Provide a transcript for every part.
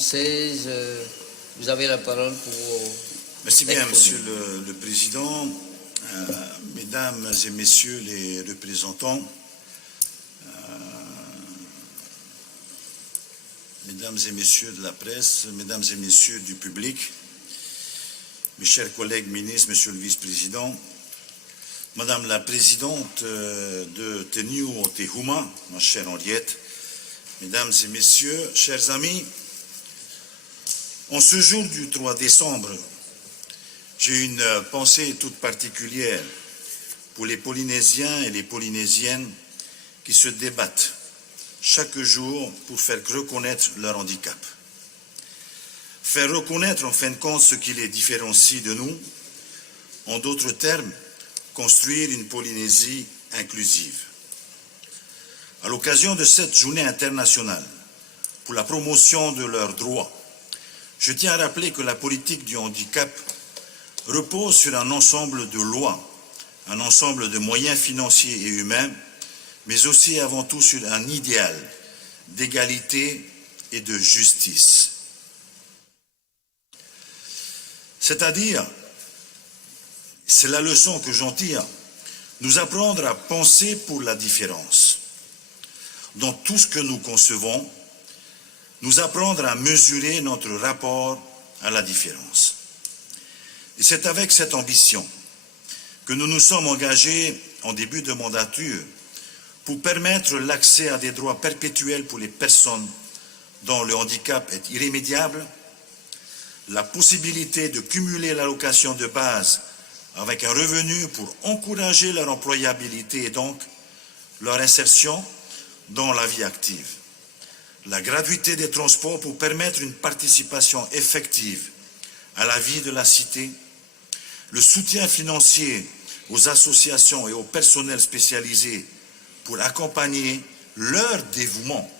française. Vous avez la parole pour... Merci bien, Monsieur le Président, Mesdames et Messieurs les représentants, Mesdames et Messieurs de la presse, Mesdames et Messieurs du public, mes chers collègues ministres, Monsieur le Vice-président, Madame la Présidente de Teniu Tehuma, ma chère Henriette, Mesdames et Messieurs, chers amis, en ce jour du 3 décembre, j'ai une pensée toute particulière pour les Polynésiens et les Polynésiennes qui se débattent chaque jour pour faire reconnaître leur handicap. Faire reconnaître en fin de compte ce qui les différencie de nous, en d'autres termes, construire une Polynésie inclusive. À l'occasion de cette journée internationale pour la promotion de leurs droits, je tiens à rappeler que la politique du handicap repose sur un ensemble de lois, un ensemble de moyens financiers et humains, mais aussi et avant tout sur un idéal d'égalité et de justice. C'est-à-dire, c'est la leçon que j'en tire, nous apprendre à penser pour la différence. Dans tout ce que nous concevons, nous apprendre à mesurer notre rapport à la différence. Et c'est avec cette ambition que nous nous sommes engagés en début de mandature pour permettre l'accès à des droits perpétuels pour les personnes dont le handicap est irrémédiable, la possibilité de cumuler l'allocation de base avec un revenu pour encourager leur employabilité et donc leur insertion dans la vie active, la gratuité des transports pour permettre une participation effective à la vie de la cité, le soutien financier aux associations et au personnel spécialisé pour accompagner leur dévouement.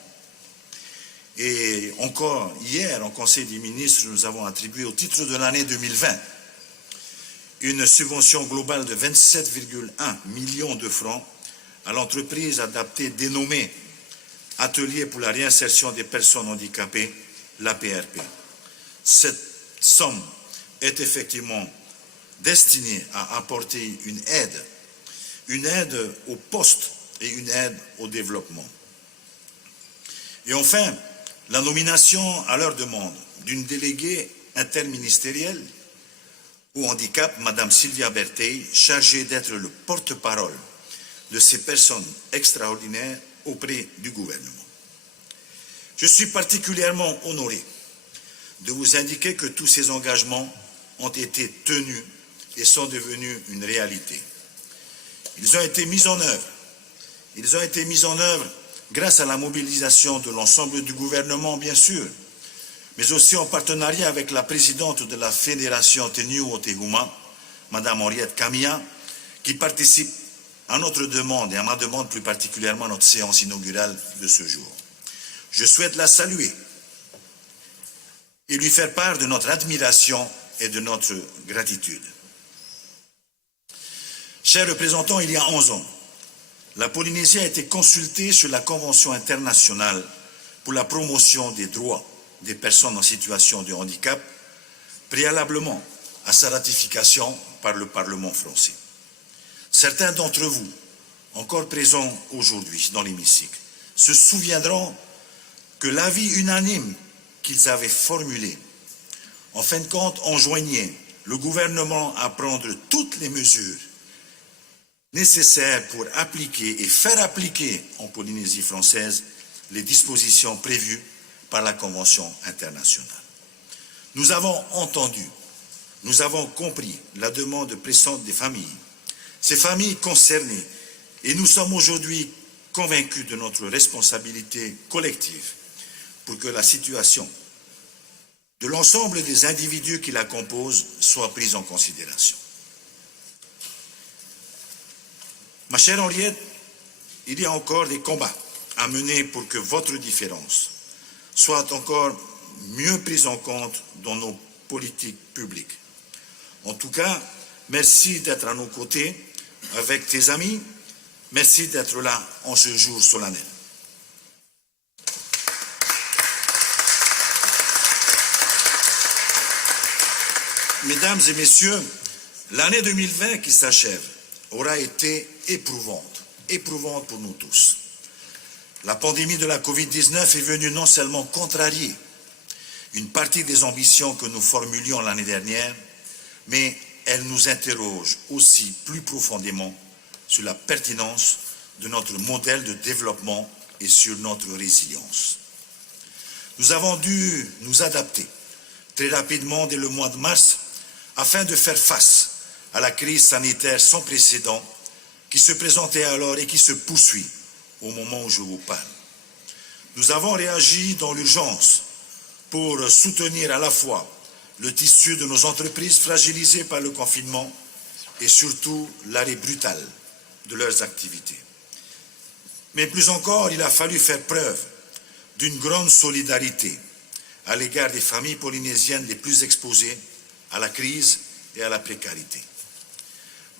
Et encore hier, en Conseil des ministres, nous avons attribué au titre de l'année 2020 une subvention globale de 27,1 millions de francs à l'entreprise adaptée dénommée Atelier pour la réinsertion des personnes handicapées, l'APRP. Cette somme est effectivement destinée à apporter une aide au poste et une aide au développement. Et enfin, la nomination à leur demande d'une déléguée interministérielle au handicap, Madame Sylvia Bertheil, chargée d'être le porte-parole de ces personnes extraordinaires auprès du gouvernement. Je suis particulièrement honoré de vous indiquer que tous ces engagements ont été tenus et sont devenus une réalité. Ils ont été mis en œuvre. Ils ont été mis en œuvre grâce à la mobilisation de l'ensemble du gouvernement, bien sûr, mais aussi en partenariat avec la présidente de la Fédération Teniu Tehuma, Madame Henriette Camilla, qui participe à notre demande et à ma demande plus particulièrement à notre séance inaugurale de ce jour. Je souhaite la saluer et lui faire part de notre admiration et de notre gratitude. Chers représentants, il y a 11 ans, la Polynésie a été consultée sur la Convention internationale pour la promotion des droits des personnes en situation de handicap, préalablement à sa ratification par le Parlement français. Certains d'entre vous, encore présents aujourd'hui dans l'hémicycle, se souviendront que l'avis unanime qu'ils avaient formulé, en fin de compte, enjoignait le gouvernement à prendre toutes les mesures nécessaires pour appliquer et faire appliquer en Polynésie française les dispositions prévues par la Convention internationale. Nous avons entendu, nous avons compris la demande pressante des familles, ces familles concernées, et nous sommes aujourd'hui convaincus de notre responsabilité collective pour que la situation de l'ensemble des individus qui la composent soit prise en considération. Ma chère Henriette, il y a encore des combats à mener pour que votre différence soit encore mieux prise en compte dans nos politiques publiques. En tout cas, merci d'être à nos côtés avec tes amis. Merci d'être là en ce jour solennel. Mesdames et messieurs, l'année 2020 qui s'achève aura été éprouvante pour nous tous. La pandémie de la Covid-19 est venue non seulement contrarier une partie des ambitions que nous formulions l'année dernière, mais elle nous interroge aussi plus profondément sur la pertinence de notre modèle de développement et sur notre résilience. Nous avons dû nous adapter très rapidement dès le mois de mars afin de faire face à la crise sanitaire sans précédent qui se présentait alors et qui se poursuit au moment où je vous parle. Nous avons réagi dans l'urgence pour soutenir à la fois le tissu de nos entreprises fragilisées par le confinement et surtout l'arrêt brutal de leurs activités. Mais plus encore, il a fallu faire preuve d'une grande solidarité à l'égard des familles polynésiennes les plus exposées à la crise et à la précarité.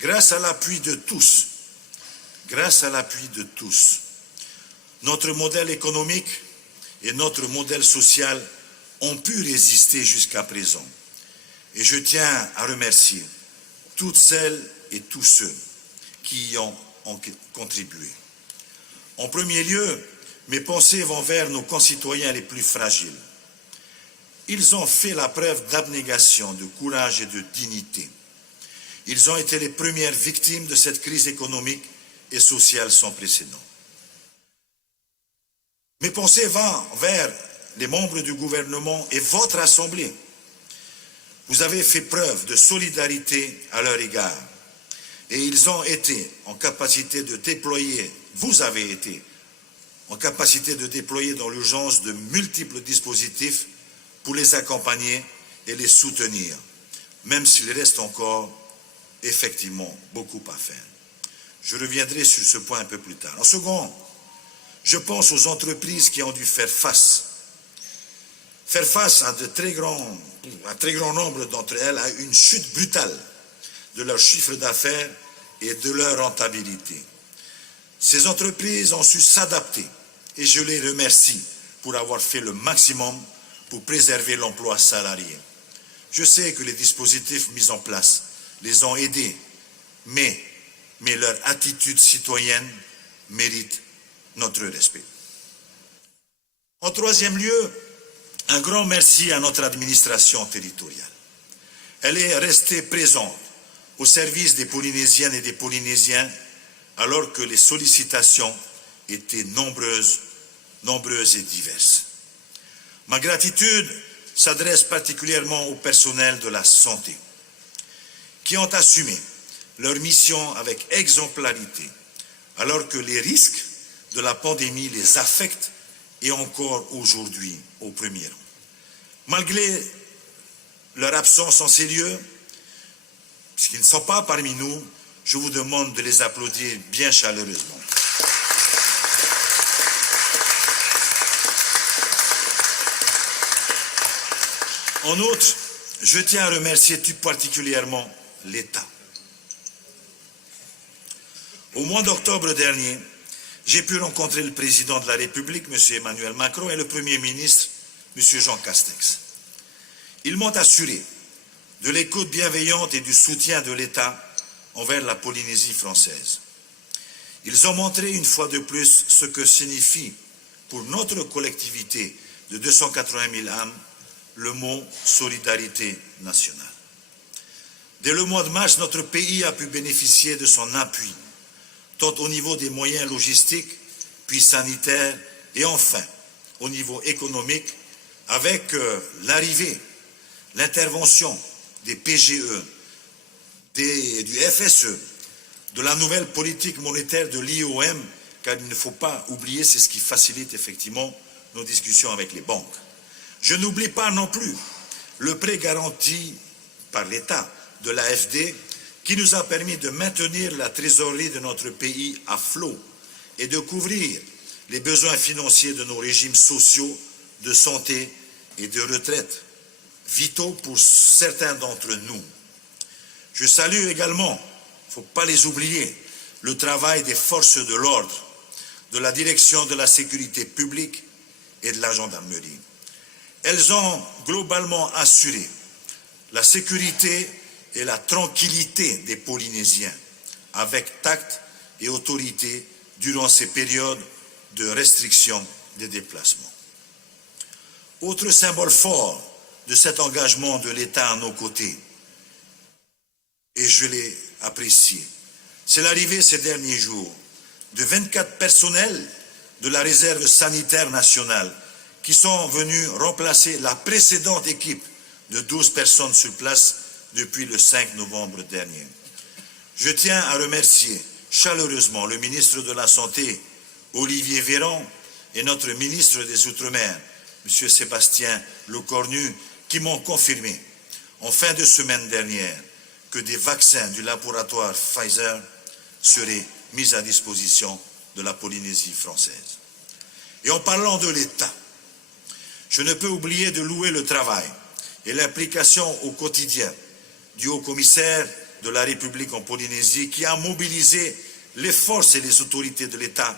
Grâce à l'appui de tous, notre modèle économique et notre modèle social ont pu résister jusqu'à présent. Et je tiens à remercier toutes celles et tous ceux qui y ont contribué. En premier lieu, mes pensées vont vers nos concitoyens les plus fragiles. Ils ont fait la preuve d'abnégation, de courage et de dignité. Ils ont été les premières victimes de cette crise économique et sociale sans précédent. Mes pensées vont vers les membres du gouvernement et votre Assemblée. Vous avez fait preuve de solidarité à leur égard et ils ont été en capacité de déployer, vous avez été en capacité de déployer dans l'urgence de multiples dispositifs pour les accompagner et les soutenir, même s'il reste encore effectivement beaucoup à faire. Je reviendrai sur ce point un peu plus tard. En second, je pense aux entreprises qui ont dû faire face à un très grand nombre d'entre elles à une chute brutale de leur chiffre d'affaires et de leur rentabilité. Ces entreprises ont su s'adapter et je les remercie pour avoir fait le maximum pour préserver l'emploi salarié. Je sais que les dispositifs mis en place les ont aidés, mais leur attitude citoyenne mérite notre respect. En troisième lieu, un grand merci à notre administration territoriale. Elle est restée présente au service des Polynésiennes et des Polynésiens alors que les sollicitations étaient nombreuses et diverses. Ma gratitude s'adresse particulièrement au personnel de la santé qui ont assumé leur mission avec exemplarité alors que les risques de la pandémie les affectent et encore aujourd'hui au premier rang. Malgré leur absence en ces lieux, puisqu'ils ne sont pas parmi nous, je vous demande de les applaudir bien chaleureusement. En outre, je tiens à remercier tout particulièrement l'État. Au mois d'octobre dernier, j'ai pu rencontrer le président de la République, M. Emmanuel Macron, et le Premier ministre, M. Jean Castex. Ils m'ont assuré de l'écoute bienveillante et du soutien de l'État envers la Polynésie française. Ils ont montré une fois de plus ce que signifie pour notre collectivité de 280 000 âmes le mot solidarité nationale. Dès le mois de mars, notre pays a pu bénéficier de son appui, tant au niveau des moyens logistiques, puis sanitaires, et enfin au niveau économique, avec l'arrivée, l'intervention des PGE, du FSE, de la nouvelle politique monétaire de l'IOM, car il ne faut pas oublier, c'est ce qui facilite effectivement nos discussions avec les banques. Je n'oublie pas non plus le prêt garanti par l'État de l'AFD qui nous a permis de maintenir la trésorerie de notre pays à flot et de couvrir les besoins financiers de nos régimes sociaux, de santé et de retraite, vitaux pour certains d'entre nous. Je salue également, il ne faut pas les oublier, le travail des forces de l'ordre, de la direction de la sécurité publique et de la gendarmerie. Elles ont globalement assuré la sécurité et la tranquillité des Polynésiens, avec tact et autorité durant ces périodes de restriction des déplacements. Autre symbole fort de cet engagement de l'État à nos côtés, et je l'ai apprécié, c'est l'arrivée ces derniers jours de 24 personnels de la réserve sanitaire nationale qui sont venus remplacer la précédente équipe de 12 personnes sur place depuis le 5 novembre dernier. Je tiens à remercier chaleureusement le ministre de la Santé, Olivier Véran, et notre ministre des Outre-mer, M. Sébastien Lecornu, qui m'ont confirmé en fin de semaine dernière que des vaccins du laboratoire Pfizer seraient mis à disposition de la Polynésie française. Et en parlant de l'État, je ne peux oublier de louer le travail et l'implication au quotidien du haut-commissaire de la République en Polynésie qui a mobilisé les forces et les autorités de l'État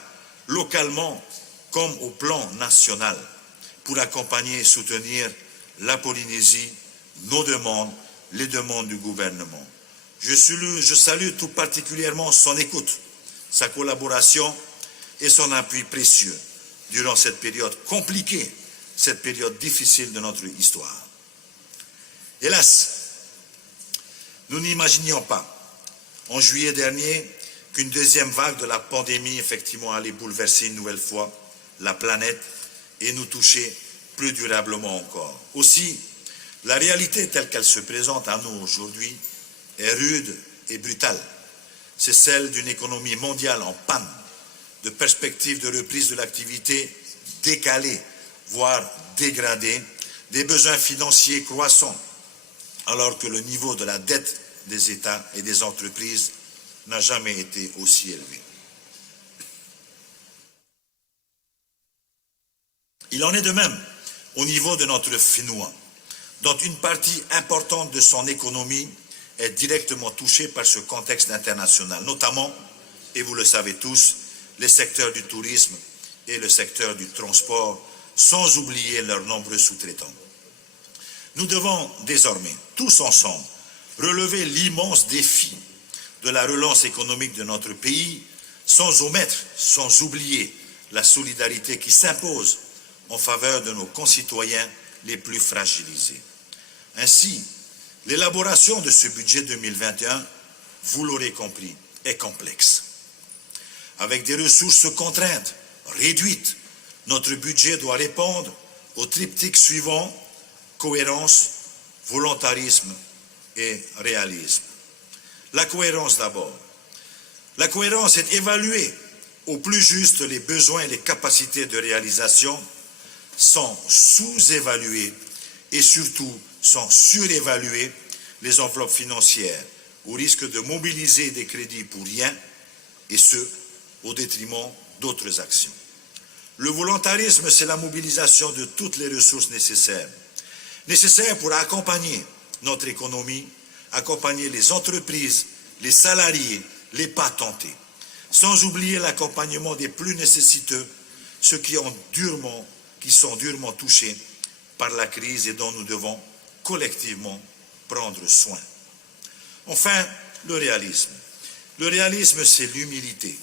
localement comme au plan national pour accompagner et soutenir la Polynésie, nos demandes, les demandes du gouvernement. Je salue tout particulièrement son écoute, sa collaboration et son appui précieux durant cette période compliquée, cette période difficile de notre histoire. Hélas, nous n'imaginions pas, en juillet dernier, qu'une deuxième vague de la pandémie, effectivement, allait bouleverser une nouvelle fois la planète et nous toucher plus durablement encore. Aussi, la réalité telle qu'elle se présente à nous aujourd'hui est rude et brutale. C'est celle d'une économie mondiale en panne, de perspectives de reprise de l'activité décalées, voire dégradées, des besoins financiers croissants, alors que le niveau de la dette des États et des entreprises n'a jamais été aussi élevé. Il en est de même au niveau de notre FNUA, dont une partie importante de son économie est directement touchée par ce contexte international, notamment, et vous le savez tous, les secteurs du tourisme et le secteur du transport, sans oublier leurs nombreux sous-traitants. Nous devons désormais, tous ensemble, relever l'immense défi de la relance économique de notre pays, sans omettre, sans oublier la solidarité qui s'impose en faveur de nos concitoyens les plus fragilisés. Ainsi, l'élaboration de ce budget 2021, vous l'aurez compris, est complexe. Avec des ressources contraintes, réduites, notre budget doit répondre au triptyque suivant: cohérence, volontarisme et réalisme. La cohérence d'abord. La cohérence est évaluer au plus juste les besoins et les capacités de réalisation sans sous-évaluer et surtout sans surévaluer les enveloppes financières au risque de mobiliser des crédits pour rien et ce, au détriment d'autres actions. Le volontarisme, c'est la mobilisation de toutes les ressources nécessaires pour accompagner notre économie, accompagner les entreprises, les salariés, les patentés, sans oublier l'accompagnement des plus nécessiteux, ceux qui sont durement touchés par la crise et dont nous devons collectivement prendre soin. Enfin, le réalisme. Le réalisme, c'est l'humilité,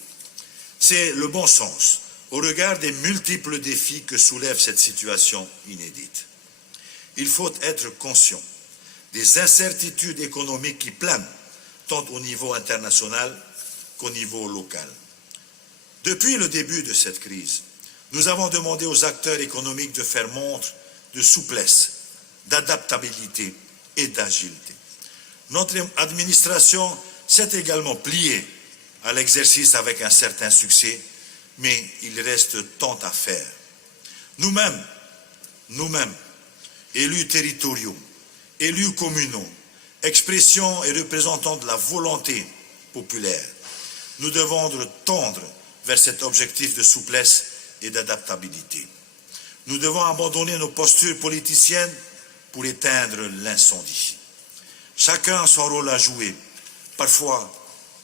c'est le bon sens au regard des multiples défis que soulève cette situation inédite. Il faut être conscient des incertitudes économiques qui planent tant au niveau international qu'au niveau local. Depuis le début de cette crise, nous avons demandé aux acteurs économiques de faire montre de souplesse, d'adaptabilité et d'agilité. Notre administration s'est également pliée à l'exercice avec un certain succès, mais il reste tant à faire. Nous-mêmes, élus territoriaux, élus communaux, expression et représentants de la volonté populaire, nous devons tendre vers cet objectif de souplesse et d'adaptabilité. Nous devons abandonner nos postures politiciennes pour éteindre l'incendie. Chacun a son rôle à jouer. Parfois,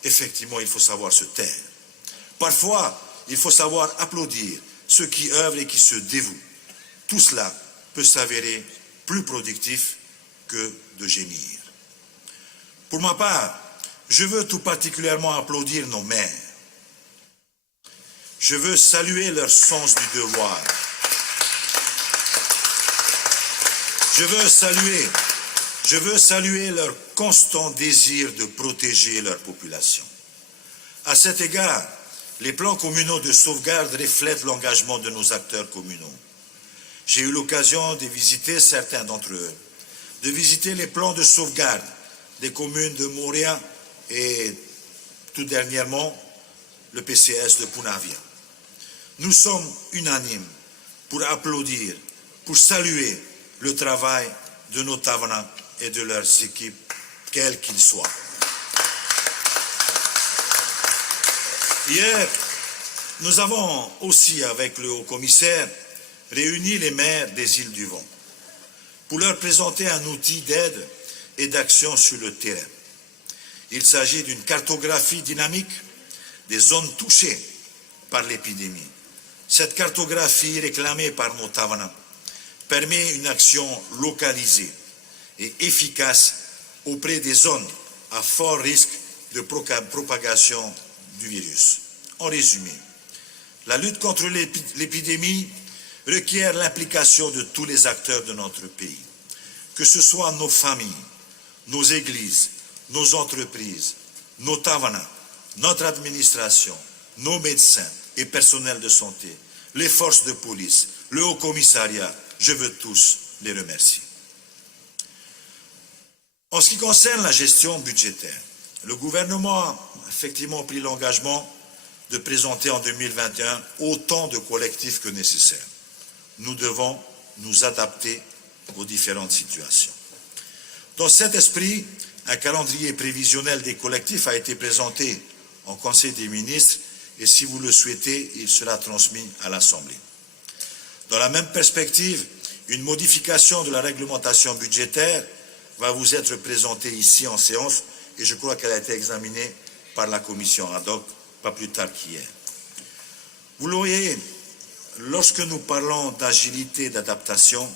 effectivement, il faut savoir se taire. Parfois, il faut savoir applaudir ceux qui œuvrent et qui se dévouent. Tout cela peut s'avérer plus productif que de gémir. Pour ma part, je veux tout particulièrement applaudir nos maires. Je veux saluer leur sens du devoir. Je veux saluer leur constant désir de protéger leur population. À cet égard, les plans communaux de sauvegarde reflètent l'engagement de nos acteurs communaux. J'ai eu l'occasion de visiter certains d'entre eux, de visiter les plans de sauvegarde des communes de Moria et tout dernièrement le PCS de Punavia. Nous sommes unanimes pour applaudir, pour saluer le travail de nos Tavana et de leurs équipes, quels qu'ils soient. Hier, nous avons aussi, avec le haut-commissaire, réuni les maires des îles du Vent pour leur présenter un outil d'aide et d'action sur le terrain. Il s'agit d'une cartographie dynamique des zones touchées par l'épidémie. Cette cartographie réclamée par nos Tavana permet une action localisée et efficace auprès des zones à fort risque de propagation du virus. En résumé, la lutte contre l'épidémie requiert l'implication de tous les acteurs de notre pays, que ce soit nos familles, nos églises, nos entreprises, nos Tavana, notre administration, nos médecins et personnels de santé, les forces de police, le Haut-Commissariat. Je veux tous les remercier. En ce qui concerne la gestion budgétaire, le gouvernement a effectivement pris l'engagement de présenter en 2021 autant de collectifs que nécessaire. Nous devons nous adapter aux différentes situations. Dans cet esprit, un calendrier prévisionnel des collectifs a été présenté en Conseil des ministres et si vous le souhaitez, il sera transmis à l'Assemblée. Dans la même perspective, une modification de la réglementation budgétaire va vous être présentée ici en séance et je crois qu'elle a été examinée par la commission ad hoc pas plus tard qu'hier. Vous le voyez, lorsque nous parlons d'agilité et d'adaptation,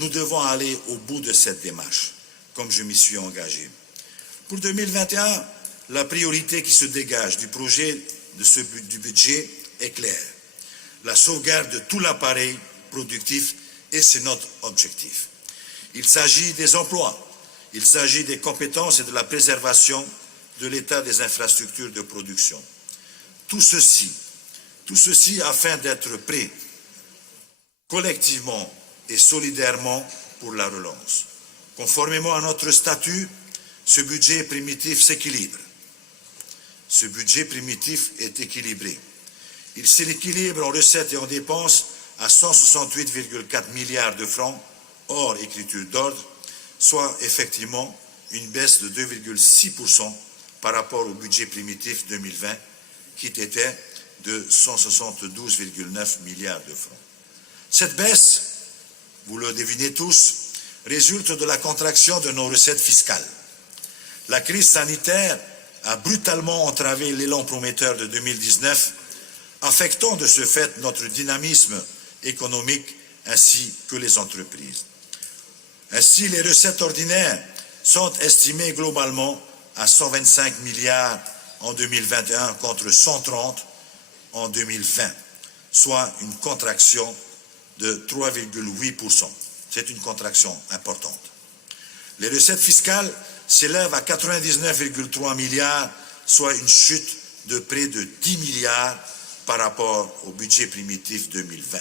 nous devons aller au bout de cette démarche, comme je m'y suis engagé. Pour 2021, la priorité qui se dégage du projet du budget est claire. La sauvegarde de tout l'appareil productif, et c'est notre objectif. Il s'agit des emplois, il s'agit des compétences et de la préservation de l'état des infrastructures de production. Tout ceci afin d'être prêts collectivement et solidairement pour la relance. Conformément à notre statut, ce budget primitif s'équilibre. Ce budget primitif est équilibré. Il s'équilibre en recettes et en dépenses à 168,4 milliards de francs, hors écriture d'ordre, soit effectivement une baisse de 2,6% par rapport au budget primitif 2020, qui était de 172,9 milliards de francs. Cette baisse, vous le devinez tous, résulte de la contraction de nos recettes fiscales. La crise sanitaire a brutalement entravé l'élan prometteur de 2019, affectant de ce fait notre dynamisme économique ainsi que les entreprises. Ainsi, les recettes ordinaires sont estimées globalement à 125 milliards en 2021 contre 130 en 2020, soit une contraction de 3,8%. C'est une contraction importante. Les recettes fiscales s'élèvent à 99,3 milliards, soit une chute de près de 10 milliards par rapport au budget primitif 2020.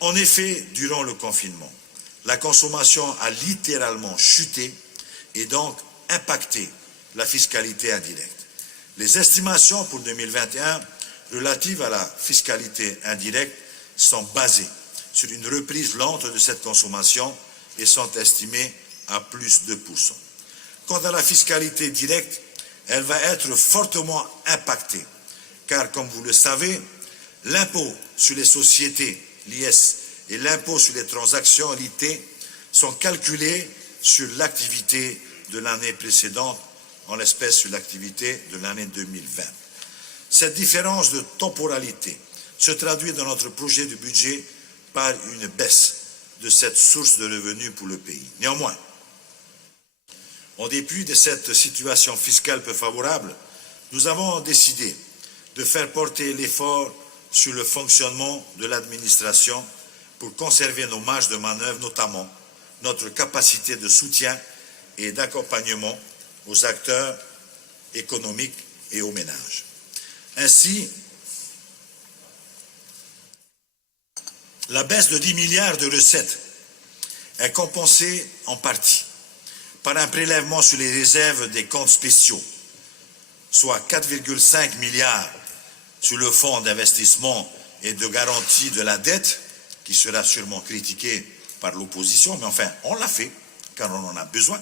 En effet, durant le confinement, la consommation a littéralement chuté et donc impacté la fiscalité indirecte. Les estimations pour 2021 relatives à la fiscalité indirecte sont basées sur une reprise lente de cette consommation et sont estimées à plus de 2%. Quant à la fiscalité directe, elle va être fortement impactée, car comme vous le savez, l'impôt sur les sociétés, l'IS, et l'impôt sur les transactions, l'IT, sont calculés sur l'activité de l'année précédente, en l'espèce sur l'activité de l'année 2020. Cette différence de temporalité se traduit dans notre projet de budget par une baisse de cette source de revenus pour le pays. Néanmoins, en dépit de cette situation fiscale peu favorable, nous avons décidé de faire porter l'effort sur le fonctionnement de l'administration pour conserver nos marges de manœuvre, notamment notre capacité de soutien et d'accompagnement aux acteurs économiques et aux ménages. Ainsi, la baisse de 10 milliards de recettes est compensée en partie par un prélèvement sur les réserves des comptes spéciaux, soit 4,5 milliards sur le fonds d'investissement et de garantie de la dette, qui sera sûrement critiqué par l'opposition, mais enfin, on l'a fait, car on en a besoin.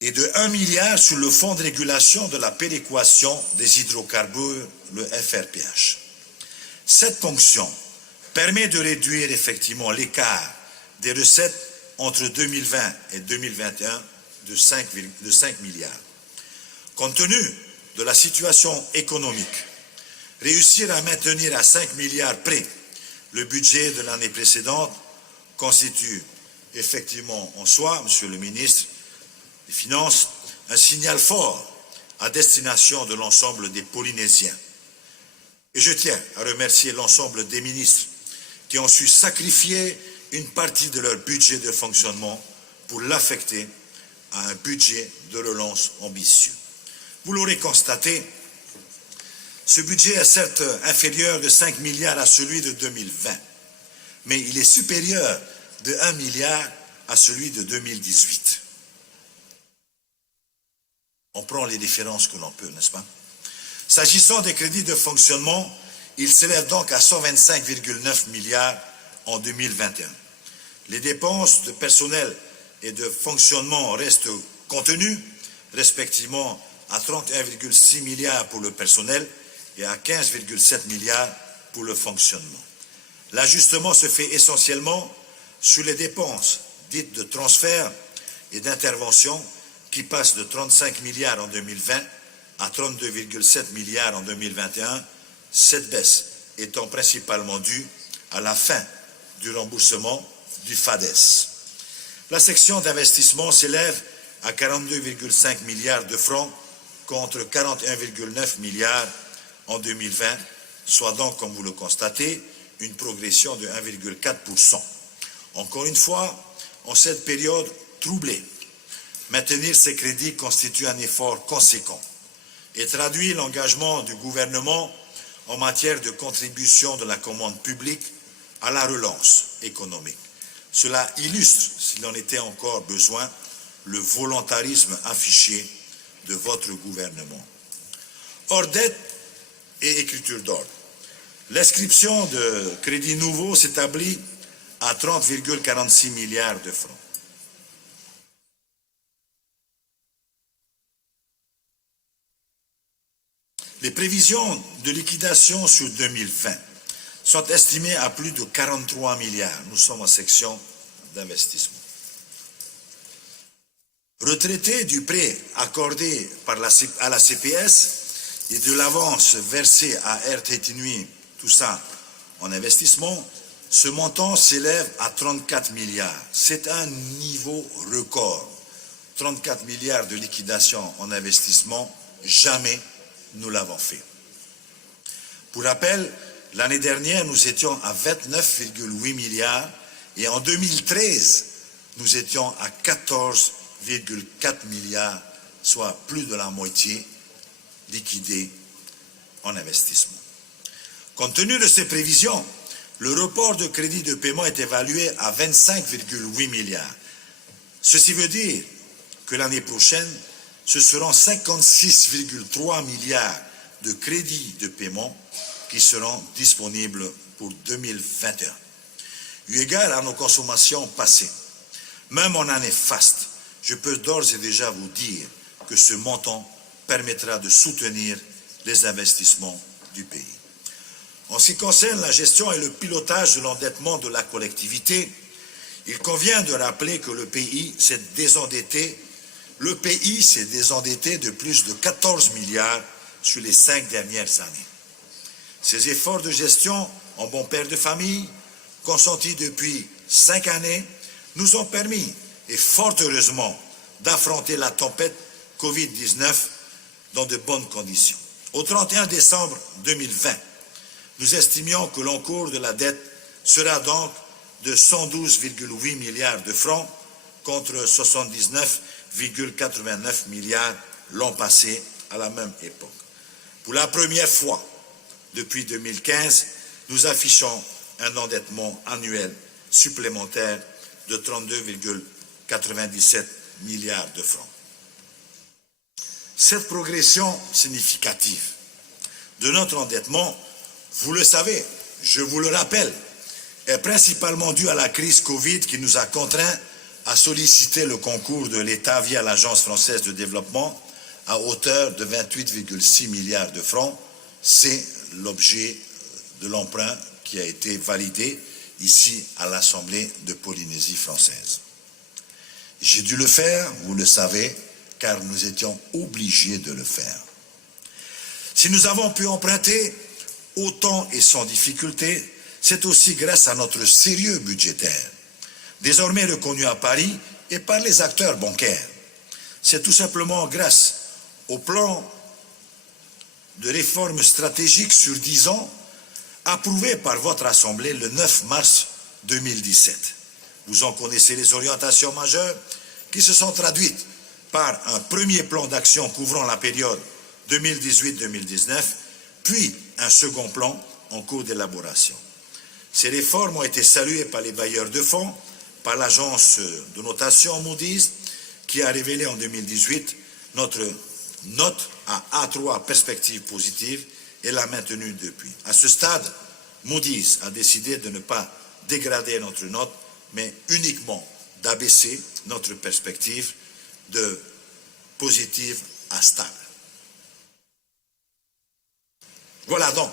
Et de 1 milliard sur le fonds de régulation de la péréquation des hydrocarbures, le FRPH. Cette ponction permet de réduire effectivement l'écart des recettes entre 2020 et 2021 de 5 milliards. Compte tenu de la situation économique, réussir à maintenir à 5 milliards près le budget de l'année précédente constitue effectivement en soi, Monsieur le ministre des Finances, un signal fort à destination de l'ensemble des Polynésiens. Et je tiens à remercier l'ensemble des ministres qui ont su sacrifier une partie de leur budget de fonctionnement pour l'affecter à un budget de relance ambitieux. Vous l'aurez constaté, ce budget est certes inférieur de 5 milliards à celui de 2020, mais il est supérieur de 1 milliard à celui de 2018. On prend les différences que l'on peut, n'est-ce pas? S'agissant des crédits de fonctionnement, ils s'élèvent donc à 125,9 milliards en 2021. Les dépenses de personnel et de fonctionnement restent contenues, respectivement à 31,6 milliards pour le personnel et à 15,7 milliards pour le fonctionnement. L'ajustement se fait essentiellement sur les dépenses dites de transfert et d'intervention qui passent de 35 milliards en 2020 à 32,7 milliards en 2021, cette baisse étant principalement due à la fin du remboursement du FADES. La section d'investissement s'élève à 42,5 milliards de francs contre 41,9 milliards en 2020, soit donc, comme vous le constatez, une progression de 1,4%. Encore une fois, en cette période troublée, maintenir ces crédits constitue un effort conséquent et traduit l'engagement du gouvernement en matière de contribution de la commande publique à la relance économique. Cela illustre, s'il en était encore besoin, le volontarisme affiché de votre gouvernement. Hors dette et écriture d'ordre. L'inscription de crédits nouveaux s'établit à 30,46 milliards de francs. Les prévisions de liquidation sur 2020 sont estimées à plus de 43 milliards. Nous sommes en section d'investissement. Retraités du prêt accordé à la CPS et de l'avance versée à RTT Nuit, tout ça en investissement, ce montant s'élève à 34 milliards. C'est un niveau record. 34 milliards de liquidation en investissement, jamais nous l'avons fait. Pour rappel, l'année dernière, nous étions à 29,8 milliards et en 2013, nous étions à 14,4 milliards, soit plus de la moitié liquidés en investissement. Compte tenu de ces prévisions, le report de crédit de paiement est évalué à 25,8 milliards. Ceci veut dire que l'année prochaine, ce seront 56,3 milliards de crédits de paiement qui seront disponibles pour 2021. Eu égard à nos consommations passées, même en année faste, je peux d'ores et déjà vous dire que ce montant permettra de soutenir les investissements du pays. En ce qui concerne la gestion et le pilotage de l'endettement de la collectivité, il convient de rappeler que le pays s'est désendetté de plus de 14 milliards sur les 5 dernières années. Ces efforts de gestion en bon père de famille, consentis depuis 5 années, nous ont permis, et fort heureusement, d'affronter la tempête Covid-19 dans de bonnes conditions. Au 31 décembre 2020, nous estimions que l'encours de la dette sera donc de 112,8 milliards de francs contre 79,89 milliards l'an passé à la même époque. Pour la première fois depuis 2015, nous affichons un endettement annuel supplémentaire de 32,97 milliards de francs. Cette progression significative de notre endettement, vous le savez, je vous le rappelle, est principalement due à la crise Covid qui nous a contraints à solliciter le concours de l'État via l'Agence française de développement à hauteur de 28,6 milliards de francs. C'est l'objet de l'emprunt qui a été validé ici à l'Assemblée de Polynésie française. J'ai dû le faire, vous le savez, car nous étions obligés de le faire. Si nous avons pu emprunter autant et sans difficulté, c'est aussi grâce à notre sérieux budgétaire, désormais reconnu à Paris et par les acteurs bancaires. C'est tout simplement grâce au plan de réforme stratégique sur 10 ans approuvé par votre Assemblée le 9 mars 2017. Vous en connaissez les orientations majeures qui se sont traduites par un premier plan d'action couvrant la période 2018-2019, puis un second plan en cours d'élaboration. Ces réformes ont été saluées par les bailleurs de fonds, par l'agence de notation Moody's, qui a révélé en 2018 notre note à A3 perspective positive et l'a maintenue depuis. À ce stade, Moody's a décidé de ne pas dégrader notre note, mais uniquement d'abaisser notre perspective de positive à stable. Voilà donc.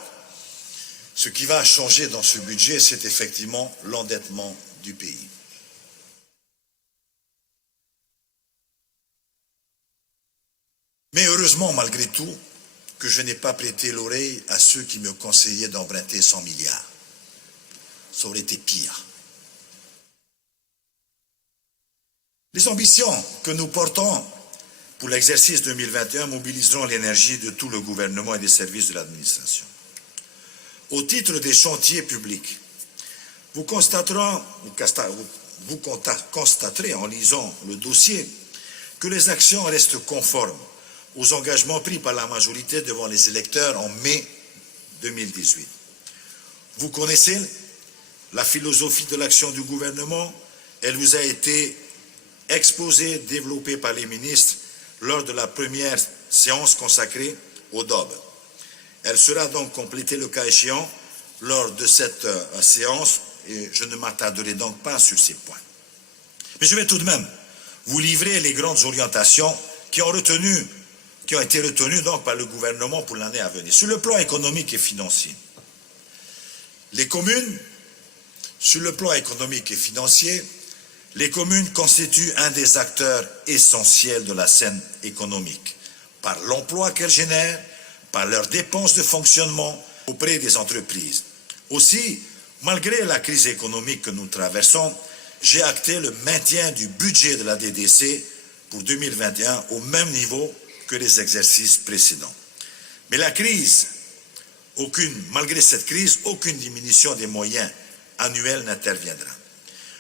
Ce qui va changer dans ce budget, c'est effectivement l'endettement du pays. Mais heureusement, malgré tout, que je n'ai pas prêté l'oreille à ceux qui me conseillaient d'emprunter 100 milliards. Ça aurait été pire. Les ambitions que nous portons pour l'exercice 2021 mobiliseront l'énergie de tout le gouvernement et des services de l'administration. Au titre des chantiers publics, vous constaterez en lisant le dossier que les actions restent conformes aux engagements pris par la majorité devant les électeurs en mai 2018. Vous connaissez la philosophie de l'action du gouvernement, elle vous a été exposée, développée par les ministres lors de la première séance consacrée au DOB. Elle sera donc complétée le cas échéant lors de cette séance et je ne m'attarderai donc pas sur ces points. Mais je vais tout de même vous livrer les grandes orientations qui ont été retenues donc par le gouvernement pour l'année à venir. Sur le plan économique et financier, les communes constituent un des acteurs essentiels de la scène économique par l'emploi qu'elles génèrent, par leurs dépenses de fonctionnement auprès des entreprises. Aussi, malgré la crise économique que nous traversons, j'ai acté le maintien du budget de la DDC pour 2021 au même niveau que les exercices précédents. Mais malgré cette crise, aucune diminution des moyens annuels n'interviendra.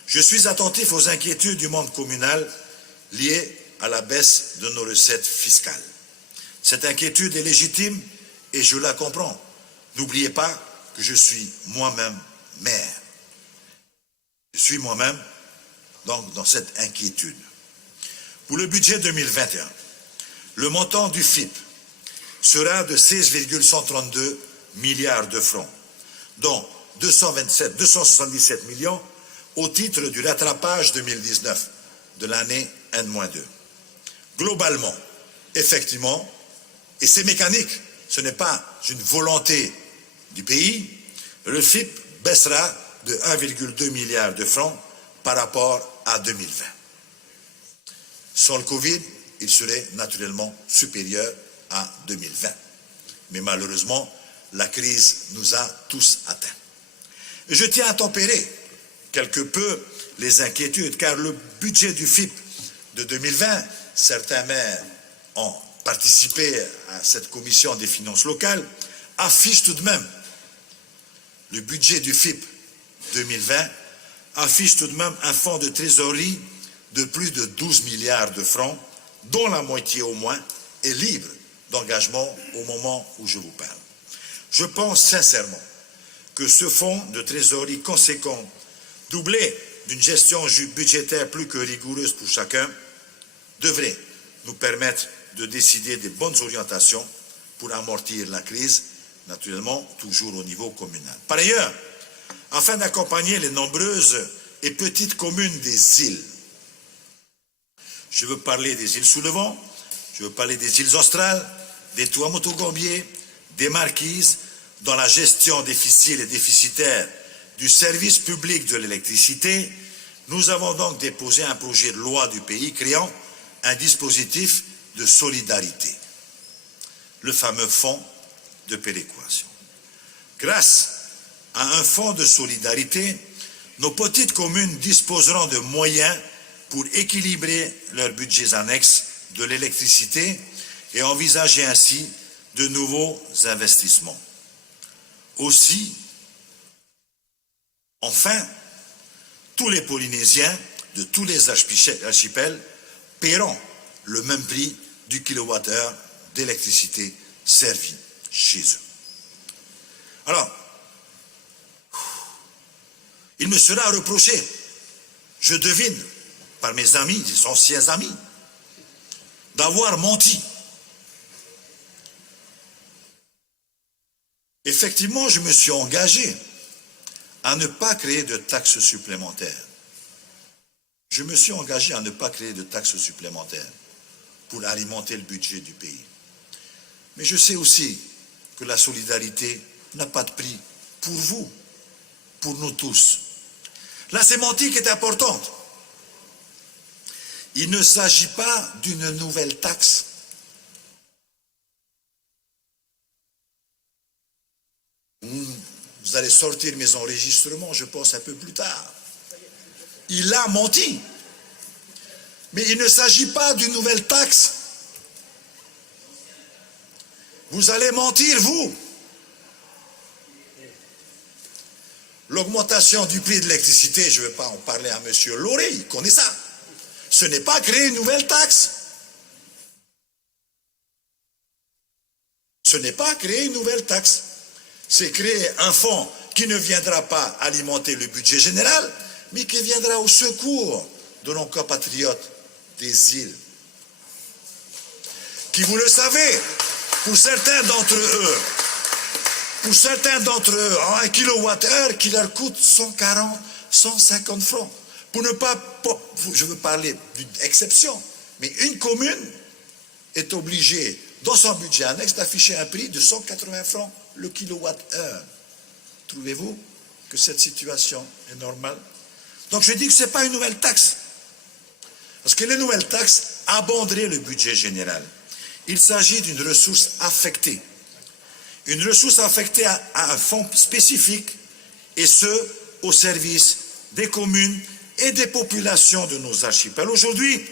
Je suis attentif aux inquiétudes du monde communal liées à la baisse de nos recettes fiscales. Cette inquiétude est légitime et je la comprends. N'oubliez pas que je suis moi-même maire. Je suis moi-même donc dans cette inquiétude. Pour le budget 2021, le montant du FIP sera de 16,132 milliards de francs, dont 277 millions au titre du rattrapage 2019 de l'année N-2. Globalement, effectivement, et c'est mécanique, ce n'est pas une volonté du pays, le FIP baissera de 1,2 milliard de francs par rapport à 2020. Sans le Covid, il serait naturellement supérieur à 2020. Mais malheureusement, la crise nous a tous atteints. Et je tiens à tempérer quelque peu les inquiétudes, car le budget du FIP de 2020, certains maires ont participé à cette commission des finances locales, affiche tout de même, le budget du FIP 2020 affiche tout de même un fonds de trésorerie de plus de 12 milliards de francs, dont la moitié au moins est libre d'engagement au moment où je vous parle. Je pense sincèrement que ce fonds de trésorerie conséquent, doublé d'une gestion budgétaire plus que rigoureuse pour chacun, devrait nous permettre de décider des bonnes orientations pour amortir la crise, naturellement toujours au niveau communal. Par ailleurs, afin d'accompagner les nombreuses et petites communes des îles, je veux parler des îles sous le vent, je veux parler des îles australes, des Tuamotu-Gambier, des Marquises, dans la gestion difficile et déficitaire du service public de l'électricité. Nous avons donc déposé un projet de loi du pays créant un dispositif de solidarité, le fameux fonds de péréquation. Grâce à un fonds de solidarité, nos petites communes disposeront de moyens pour équilibrer leurs budgets annexes de l'électricité et envisager ainsi de nouveaux investissements. Aussi, enfin, tous les Polynésiens de tous les archipels paieront le même prix du kilowattheure d'électricité servi chez eux. Alors, il me sera reproché, je devine, par mes amis, des anciens amis, d'avoir menti. Effectivement, je me suis engagé à ne pas créer de taxes supplémentaires. Je me suis engagé à ne pas créer de taxes supplémentaires pour alimenter le budget du pays. Mais je sais aussi que la solidarité n'a pas de prix pour vous, pour nous tous. La sémantique est importante. Il ne s'agit pas d'une nouvelle taxe. Vous allez sortir mes enregistrements, je pense, un peu plus tard. Il a menti. Mais il ne s'agit pas d'une nouvelle taxe. Vous allez mentir, vous. L'augmentation du prix de l'électricité, je ne vais pas en parler à M. Lauré, il connaît ça. Ce n'est pas créer une nouvelle taxe. Ce n'est pas créer une nouvelle taxe. C'est créer un fonds qui ne viendra pas alimenter le budget général, mais qui viendra au secours de nos compatriotes des îles. Qui, vous le savez, pour certains d'entre eux, un kilowattheure qui leur coûte 140, 150 francs. Pour ne pas, je veux parler d'une exception, mais une commune est obligée, dans son budget annexe, d'afficher un prix de 180 francs le kilowattheure. Trouvez-vous que cette situation est normale? Donc je dis que ce n'est pas une nouvelle taxe. Parce que les nouvelles taxes abonderaient le budget général. Il s'agit d'une ressource affectée. Une ressource affectée à un fonds spécifique, et ce, au service des communes et des populations de nos archipels. Aujourd'hui,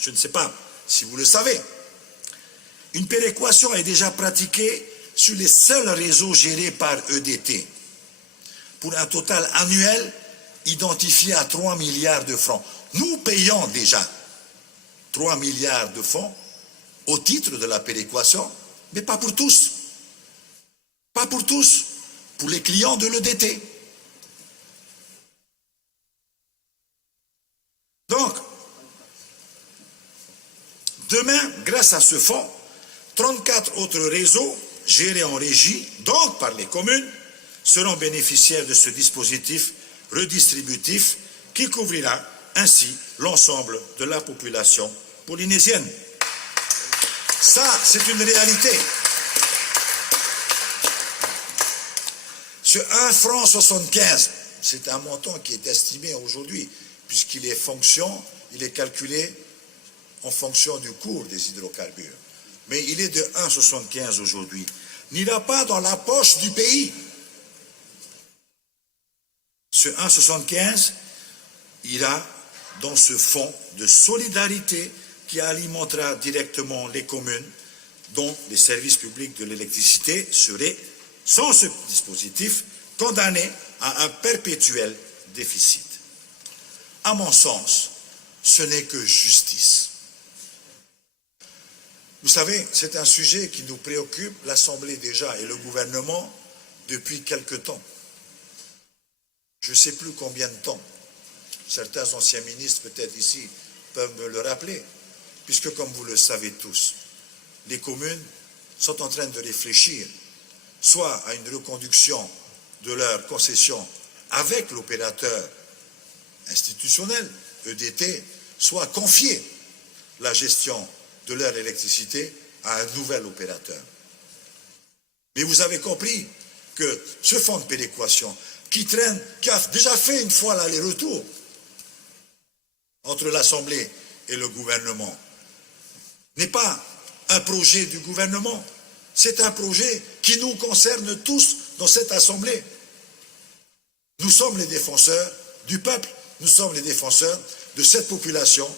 je ne sais pas si vous le savez, une péréquation est déjà pratiquée sur les seuls réseaux gérés par EDT, pour un total annuel identifié à 3 milliards de francs. Nous payons déjà 3 milliards de francs au titre de la péréquation, mais pas pour tous. Pas pour tous, pour les clients de l'EDT. Donc, demain, grâce à ce fonds, 34 autres réseaux gérés en régie, donc par les communes, seront bénéficiaires de ce dispositif redistributif qui couvrira ainsi l'ensemble de la population polynésienne. Ça, c'est une réalité. Ce 1 franc 75, c'est un montant qui est estimé aujourd'hui, puisqu'il est il est calculé en fonction du cours des hydrocarbures. Mais il est de 1,75 aujourd'hui. N'ira pas dans la poche du pays. Ce 1,75 ira dans ce fonds de solidarité qui alimentera directement les communes dont les services publics de l'électricité seraient, sans ce dispositif, condamnés à un perpétuel déficit. À mon sens, ce n'est que justice. Vous savez, c'est un sujet qui nous préoccupe, l'Assemblée déjà et le gouvernement, depuis quelque temps. Je ne sais plus combien de temps. Certains anciens ministres, peut-être ici, peuvent me le rappeler, puisque comme vous le savez tous, les communes sont en train de réfléchir soit à une reconduction de leur concession avec l'opérateur institutionnel, EDT, soit confier la gestion de leur électricité à un nouvel opérateur. Mais vous avez compris que ce fonds de péréquation qui traîne, qui a déjà fait une fois l'aller-retour entre l'Assemblée et le gouvernement, n'est pas un projet du gouvernement, c'est un projet qui nous concerne tous dans cette Assemblée. Nous sommes les défenseurs du peuple, nous sommes les défenseurs de cette population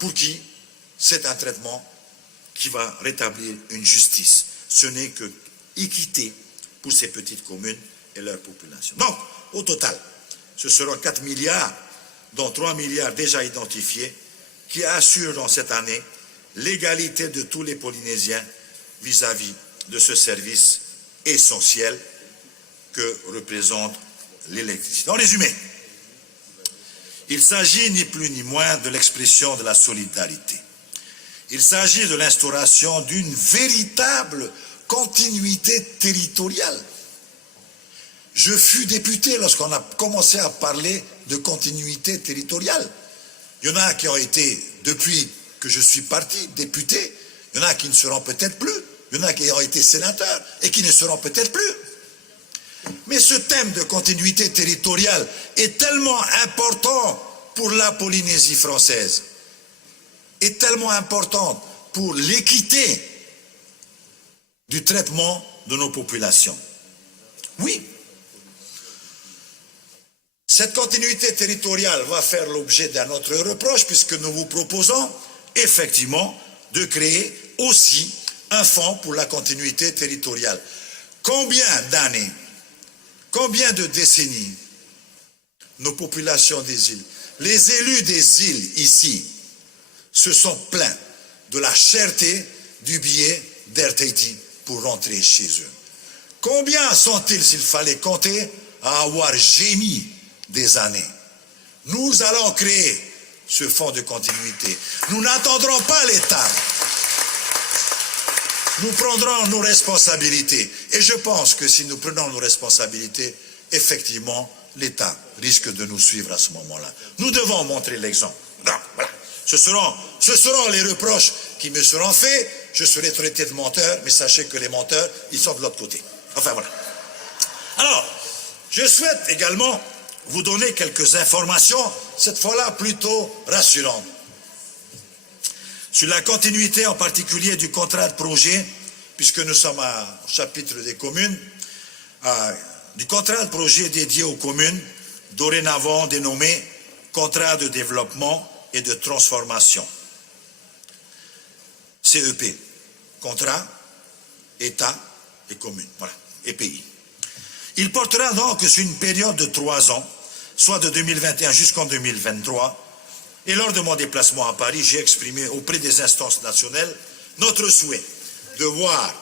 pour qui c'est un traitement qui va rétablir une justice. Ce n'est que équité pour ces petites communes et leur population. Donc, au total, ce seront 4 milliards, dont 3 milliards déjà identifiés, qui assureront cette année l'égalité de tous les Polynésiens vis-à-vis de ce service essentiel que représente l'électricité. En résumé, il s'agit ni plus ni moins de l'expression de la solidarité. Il s'agit de l'instauration d'une véritable continuité territoriale. Je fus député lorsqu'on a commencé à parler de continuité territoriale. Il y en a qui ont été, depuis que je suis parti, député, il y en a qui ne seront peut-être plus, il y en a qui ont été sénateurs et qui ne seront peut-être plus. Mais ce thème de continuité territoriale est tellement important pour la Polynésie française, est tellement important pour l'équité du traitement de nos populations. Oui, cette continuité territoriale va faire l'objet d'un autre reproche puisque nous vous proposons effectivement de créer aussi un fonds pour la continuité territoriale. Combien d'années, combien de décennies nos populations des îles, les élus des îles ici, se sont plaints de la cherté du billet d'RTT pour rentrer chez eux. Combien sont-ils, s'il fallait compter, à avoir gémi des années? Nous allons créer ce fonds de continuité. Nous n'attendrons pas l'État. Nous prendrons nos responsabilités. Et je pense que si nous prenons nos responsabilités, effectivement, l'État risque de nous suivre à ce moment-là. Nous devons montrer l'exemple. Voilà. Ce seront les reproches qui me seront faits. Je serai traité de menteur, mais sachez que les menteurs, ils sont de l'autre côté. Enfin, voilà. Alors, je souhaite également vous donner quelques informations, cette fois-là plutôt rassurantes. Sur la continuité en particulier du contrat de projet, puisque nous sommes au chapitre des communes, du contrat de projet dédié aux communes, dorénavant dénommé contrat de développement et de transformation. CEP, contrat, État et communes, voilà, et pays. Il portera donc sur une période de 3 ans, soit de 2021 jusqu'en 2023, et lors de mon déplacement à Paris, j'ai exprimé auprès des instances nationales notre souhait de voir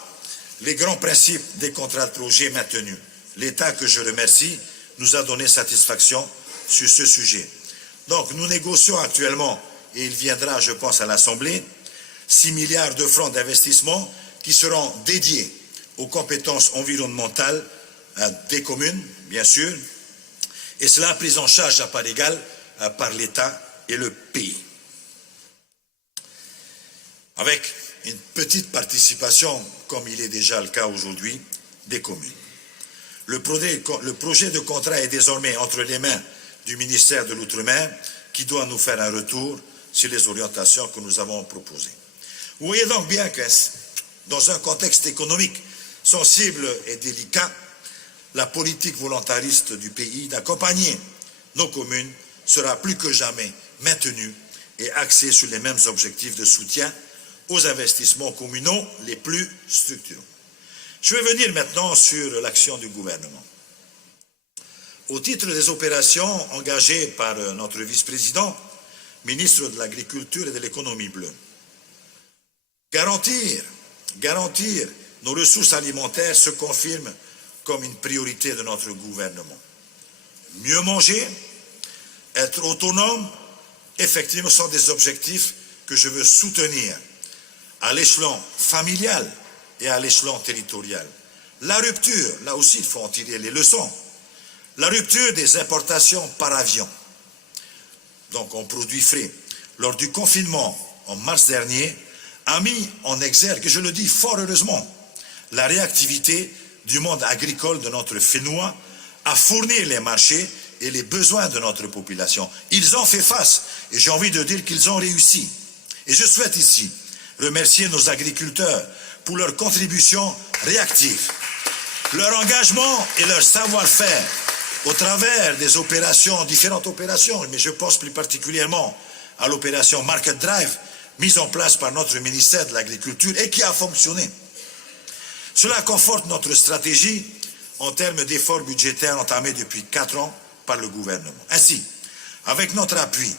les grands principes des contrats de projet maintenus. L'État, que je remercie, nous a donné satisfaction sur ce sujet. Donc nous négocions actuellement, et il viendra, je pense, à l'Assemblée, 6 milliards de francs d'investissement qui seront dédiés aux compétences environnementales des communes, bien sûr, et cela pris en charge à part égale par l'État et le pays. Avec une petite participation, comme il est déjà le cas aujourd'hui, des communes. Le projet de contrat est désormais entre les mains du ministère de l'Outre-mer qui doit nous faire un retour sur les orientations que nous avons proposées. Vous voyez donc bien que dans un contexte économique sensible et délicat, la politique volontariste du pays d'accompagner nos communes sera plus que jamais maintenue et axée sur les mêmes objectifs de soutien aux investissements communaux les plus structurants. Je vais venir maintenant sur l'action du gouvernement. Au titre des opérations engagées par notre vice-président, ministre de l'Agriculture et de l'Économie bleue, garantir nos ressources alimentaires se confirme comme une priorité de notre gouvernement. Mieux manger, être autonome, effectivement, sont des objectifs que je veux soutenir à l'échelon familial et à l'échelon territorial. La rupture, là aussi il faut en tirer les leçons, la rupture des importations par avion, donc en produits frais, lors du confinement en mars dernier, a mis en exergue, et je le dis fort heureusement, la réactivité du monde agricole de notre Fénois à fournir les marchés et les besoins de notre population. Ils ont fait face et j'ai envie de dire qu'ils ont réussi. Et je souhaite ici remercier nos agriculteurs pour leur contribution réactive, leur engagement et leur savoir-faire au travers des opérations, différentes opérations, mais je pense plus particulièrement à l'opération Market Drive mise en place par notre ministère de l'Agriculture et qui a fonctionné. Cela conforte notre stratégie en termes d'efforts budgétaires entamés depuis 4 ans par le gouvernement. Ainsi, avec notre appui,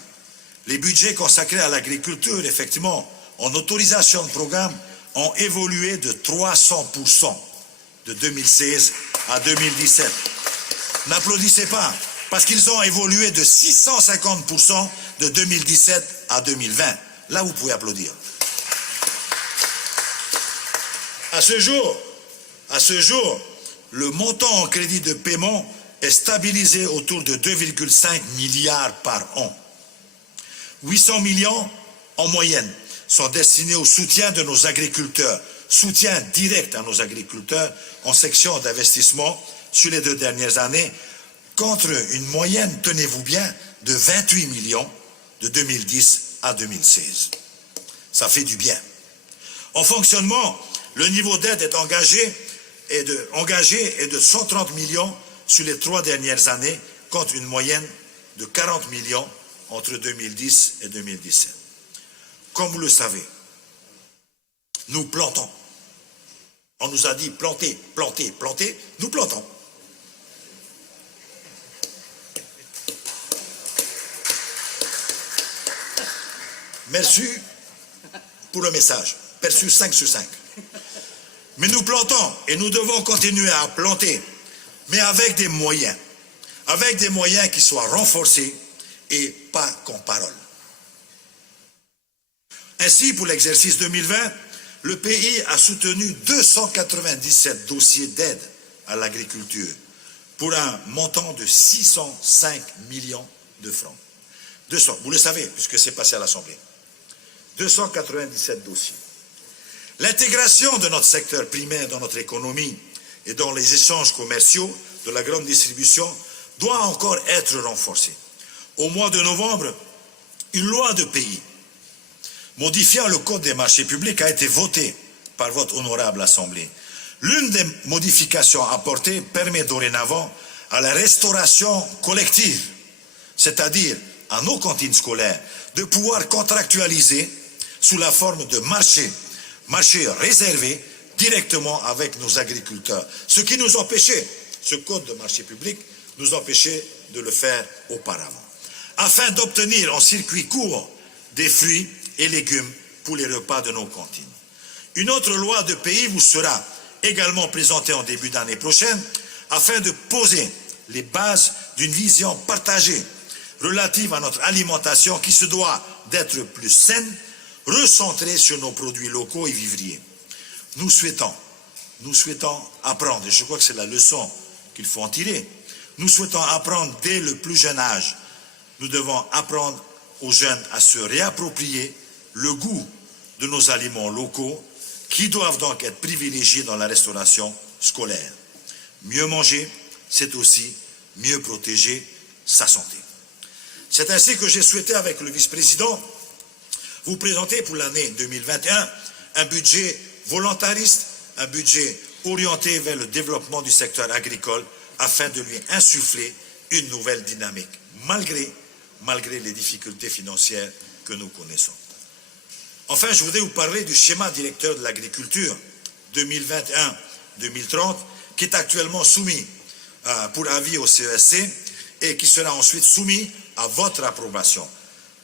les budgets consacrés à l'agriculture, effectivement, en autorisation de programme, ont évolué de 300% de 2016 à 2017. N'applaudissez pas, parce qu'ils ont évolué de 650% de 2017 à 2020. Là, vous pouvez applaudir. À ce jour, le montant en crédit de paiement est stabilisé autour de 2,5 milliards par an. 800 millions en moyenne sont destinés au soutien de nos agriculteurs, soutien direct à nos agriculteurs en section d'investissement sur les 2 dernières années, contre une moyenne, tenez-vous bien, de 28 millions de 2010 à 2016. Ça fait du bien. En fonctionnement, le niveau d'aide est engagé et de 130 millions sur les 3 dernières années, contre une moyenne de 40 millions entre 2010 et 2017. Comme vous le savez, nous plantons. On nous a dit planter, planter, planter, nous plantons. Merci pour le message, perçu 5 sur 5. Mais nous plantons et nous devons continuer à planter, mais avec des moyens qui soient renforcés et pas qu'en parole. Ainsi, pour l'exercice 2020, le pays a soutenu 297 dossiers d'aide à l'agriculture pour un montant de 605 millions de francs. 200, vous le savez, puisque c'est passé à l'Assemblée. 297 dossiers. L'intégration de notre secteur primaire dans notre économie et dans les échanges commerciaux de la grande distribution doit encore être renforcée. Au mois de novembre, une loi de pays modifiant le Code des marchés publics a été votée par votre honorable Assemblée. L'une des modifications apportées permet dorénavant à la restauration collective, c'est-à-dire à nos cantines scolaires, de pouvoir contractualiser sous la forme de marchés réservés directement avec nos agriculteurs. Ce qui nous empêchait, ce code de marché public, nous empêchait de le faire auparavant. Afin d'obtenir en circuit court des fruits et légumes pour les repas de nos cantines. Une autre loi de pays vous sera également présentée en début d'année prochaine afin de poser les bases d'une vision partagée relative à notre alimentation qui se doit d'être plus saine, recentrée sur nos produits locaux et vivriers. Nous souhaitons apprendre, et je crois que c'est la leçon qu'il faut en tirer, nous souhaitons apprendre dès le plus jeune âge. Nous devons apprendre aux jeunes à se réapproprier le goût de nos aliments locaux qui doivent donc être privilégiés dans la restauration scolaire. Mieux manger, c'est aussi mieux protéger sa santé. C'est ainsi que j'ai souhaité, avec le vice-président, vous présenter pour l'année 2021 un budget volontariste, un budget orienté vers le développement du secteur agricole afin de lui insuffler une nouvelle dynamique, malgré les difficultés financières que nous connaissons. Enfin, je voudrais vous parler du schéma directeur de l'agriculture 2021-2030, qui est actuellement soumis pour avis au CESC et qui sera ensuite soumis à votre approbation.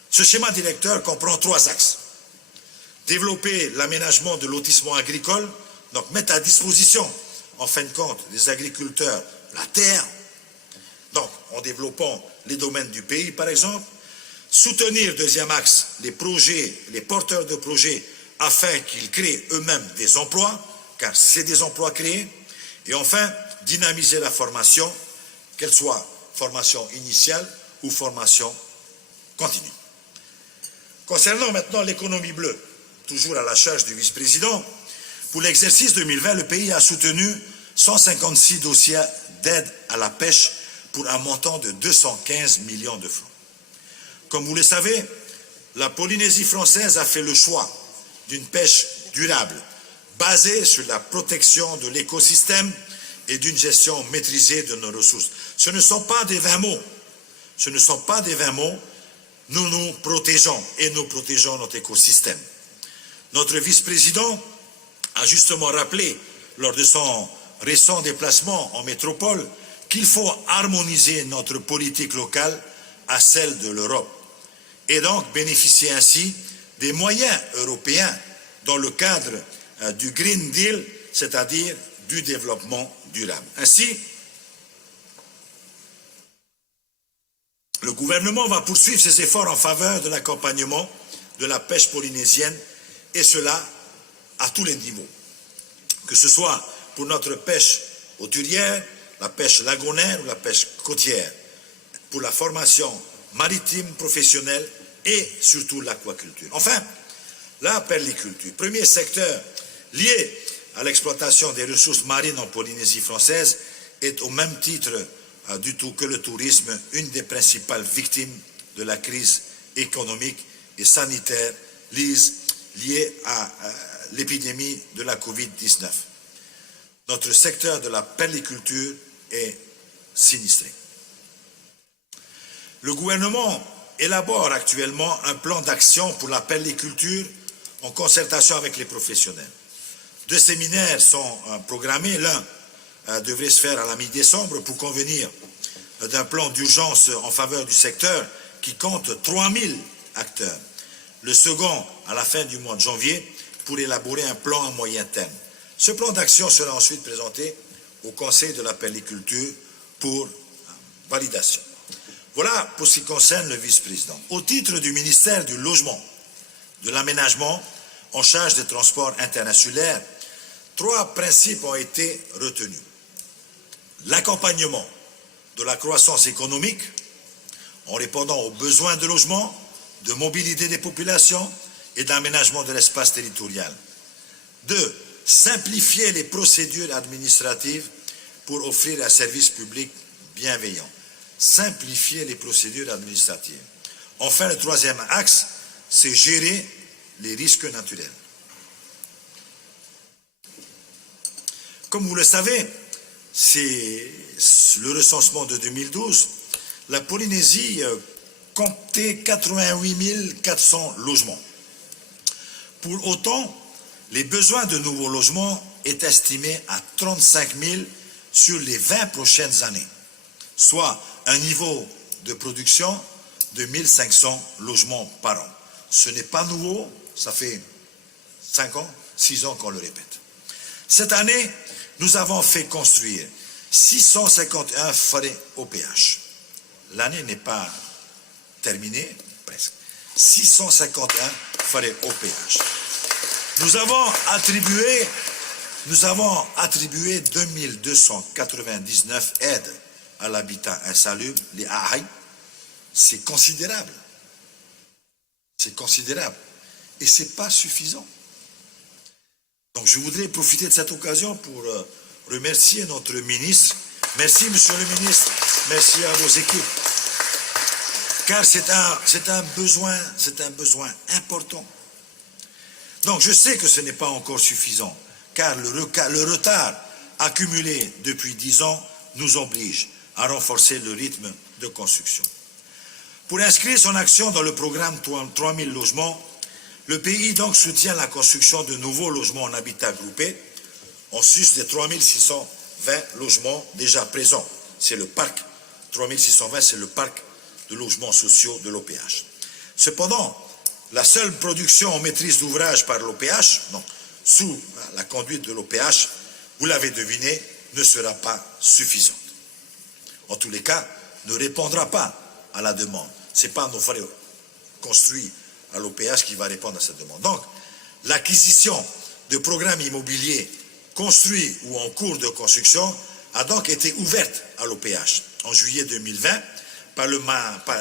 Ce schéma directeur comprend 3 axes. Développer l'aménagement de lotissement agricole, donc mettre à disposition, en fin de compte, des agriculteurs la terre, donc en développant les domaines du pays, par exemple. Soutenir, deuxième axe, les projets, les porteurs de projets, afin qu'ils créent eux-mêmes des emplois, car c'est des emplois créés. Et enfin, dynamiser la formation, qu'elle soit formation initiale ou formation continue. Concernant maintenant l'économie bleue, toujours à la charge du vice-président, pour l'exercice 2020, le pays a soutenu 156 dossiers d'aide à la pêche pour un montant de 215 millions de francs. Comme vous le savez, la Polynésie française a fait le choix d'une pêche durable, basée sur la protection de l'écosystème et d'une gestion maîtrisée de nos ressources. Ce ne sont pas des vains mots. Ce ne sont pas des vains mots. Nous nous protégeons et nous protégeons notre écosystème. Notre vice-président a justement rappelé, lors de son récent déplacement en métropole, qu'il faut harmoniser notre politique locale à celle de l'Europe et donc bénéficier ainsi des moyens européens dans le cadre du Green Deal, c'est-à-dire du développement durable. Ainsi, le gouvernement va poursuivre ses efforts en faveur de l'accompagnement de la pêche polynésienne, et cela à tous les niveaux, que ce soit pour notre pêche hauturière, la pêche lagonaire ou la pêche côtière, pour la formation maritime professionnelle et surtout l'aquaculture. Enfin, la perliculture, premier secteur lié à l'exploitation des ressources marines en Polynésie française, est au même titre que le tourisme une des principales victimes de la crise économique et sanitaire liée à l'épidémie de la Covid-19. Notre secteur de la perliculture est sinistré. Le gouvernement élabore actuellement un plan d'action pour la perliculture en concertation avec les professionnels. 2 séminaires sont programmés. L'un devrait se faire à la mi-décembre pour convenir d'un plan d'urgence en faveur du secteur qui compte 3000 acteurs. Le second à la fin du mois de janvier pour élaborer un plan à moyen terme. Ce plan d'action sera ensuite présenté au Conseil de la perliculture pour validation. Voilà pour ce qui concerne le vice-président. Au titre du ministère du Logement, de l'Aménagement, en charge des transports internationaux, 3 principes ont été retenus. L'accompagnement de la croissance économique en répondant aux besoins de logement, de mobilité des populations et d'aménagement de l'espace territorial. 2. Simplifier les procédures administratives pour offrir un service public bienveillant. Simplifier les procédures administratives. Enfin, le 3e axe, c'est gérer les risques naturels. Comme vous le savez, c'est le recensement de 2012, la Polynésie comptait 88 400 logements. Pour autant, les besoins de nouveaux logements est estimé à 35 000 sur les 20 prochaines années, soit un niveau de production de 1500 logements par an. Ce n'est pas nouveau, ça fait 5 ans, 6 ans qu'on le répète. Cette année, nous avons fait construire 651 forêts OPH. L'année n'est pas terminée, presque. 651 forêts OPH. Nous avons attribué 2299 aides à l'habitat insalubre, les AHAI. C'est considérable. C'est considérable. Et ce n'est pas suffisant. Donc je voudrais profiter de cette occasion pour remercier notre ministre. Merci, monsieur le ministre. Merci à vos équipes. Car c'est un besoin important. Donc je sais que ce n'est pas encore suffisant, car le retard accumulé depuis 10 ans nous oblige à renforcer le rythme de construction. Pour inscrire son action dans le programme 3000 logements, le pays donc soutient la construction de nouveaux logements en habitat groupé, en sus des 3620 logements déjà présents. C'est le parc, 3620, c'est le parc de logements sociaux de l'OPH. Cependant, la seule production en maîtrise d'ouvrage par l'OPH, donc sous la conduite de l'OPH, vous l'avez deviné, ne sera pas suffisante. En tous les cas, ne répondra pas à la demande. Ce n'est pas nos frères construits à l'OPH qui va répondre à cette demande. Donc, l'acquisition de programmes immobiliers construits ou en cours de construction a donc été ouverte à l'OPH en juillet 2020 par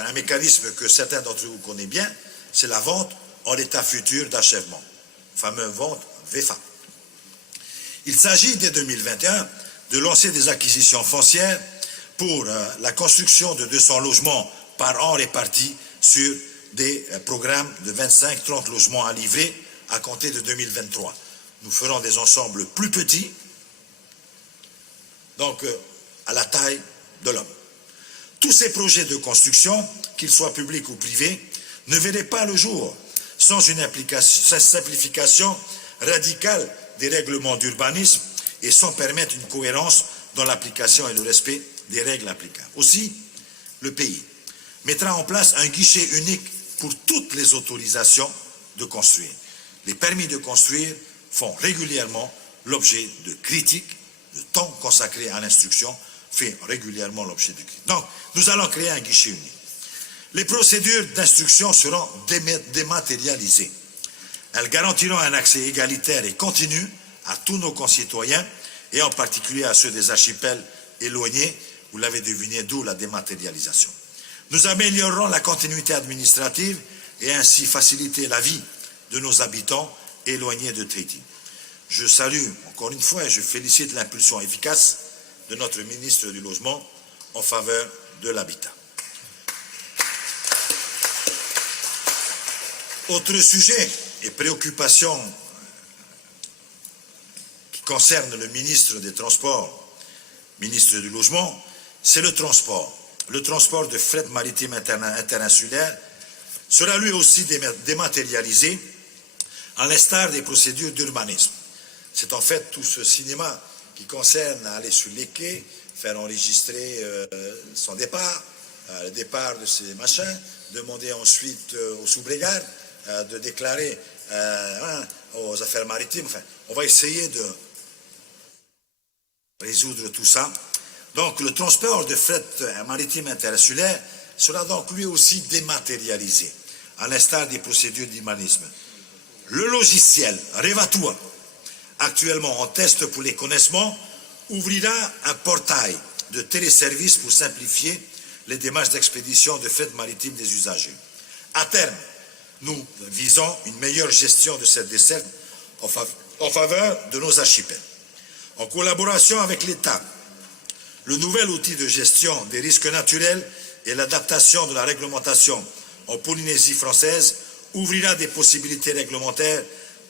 un mécanisme que certains d'entre vous connaissent bien, c'est la vente en état futur d'achèvement, fameuse vente VEFA. Il s'agit dès 2021 de lancer des acquisitions foncières pour la construction de 200 logements par an répartis sur des programmes de 25-30 logements à livrer à compter de 2023. Nous ferons des ensembles plus petits, donc à la taille de l'homme. Tous ces projets de construction, qu'ils soient publics ou privés, ne verraient pas le jour sans une simplification radicale des règlements d'urbanisme et sans permettre une cohérence dans l'application et le respect des règles applicables. Aussi, le pays mettra en place un guichet unique pour toutes les autorisations de construire. Les permis de construire font régulièrement l'objet de critiques, le temps consacré à l'instruction fait régulièrement l'objet de critiques. Donc, nous allons créer un guichet unique. Les procédures d'instruction seront dématérialisées. Elles garantiront un accès égalitaire et continu à tous nos concitoyens, et en particulier à ceux des archipels éloignés, vous l'avez deviné, d'où la dématérialisation. Nous améliorerons la continuité administrative et ainsi faciliter la vie de nos habitants éloignés de Tahiti. Je salue encore une fois et je félicite l'impulsion efficace de notre ministre du Logement en faveur de l'habitat. Autre sujet et préoccupation qui concerne le ministre des Transports, ministre du Logement, c'est le transport. Le transport de fret maritime internasulaire sera lui aussi dématérialisé, à l'instar des procédures d'urbanisme. C'est en fait tout ce cinéma qui concerne aller sur les quais, faire enregistrer son départ, le départ de ces machins, demander ensuite aux sous-brigades de déclarer aux affaires maritimes. Enfin, on va essayer de résoudre tout ça. Donc le transport de fret maritime internasulaire sera donc lui aussi dématérialisé, à l'instar des procédures d'urbanisme. Le logiciel Revatua, actuellement en test pour les connaissements, ouvrira un portail de téléservice pour simplifier les démarches d'expédition de fret maritime des usagers. À terme, nous visons une meilleure gestion de cette desserte en faveur de nos archipels. En collaboration avec l'État, le nouvel outil de gestion des risques naturels et l'adaptation de la réglementation en Polynésie française ouvrira des possibilités réglementaires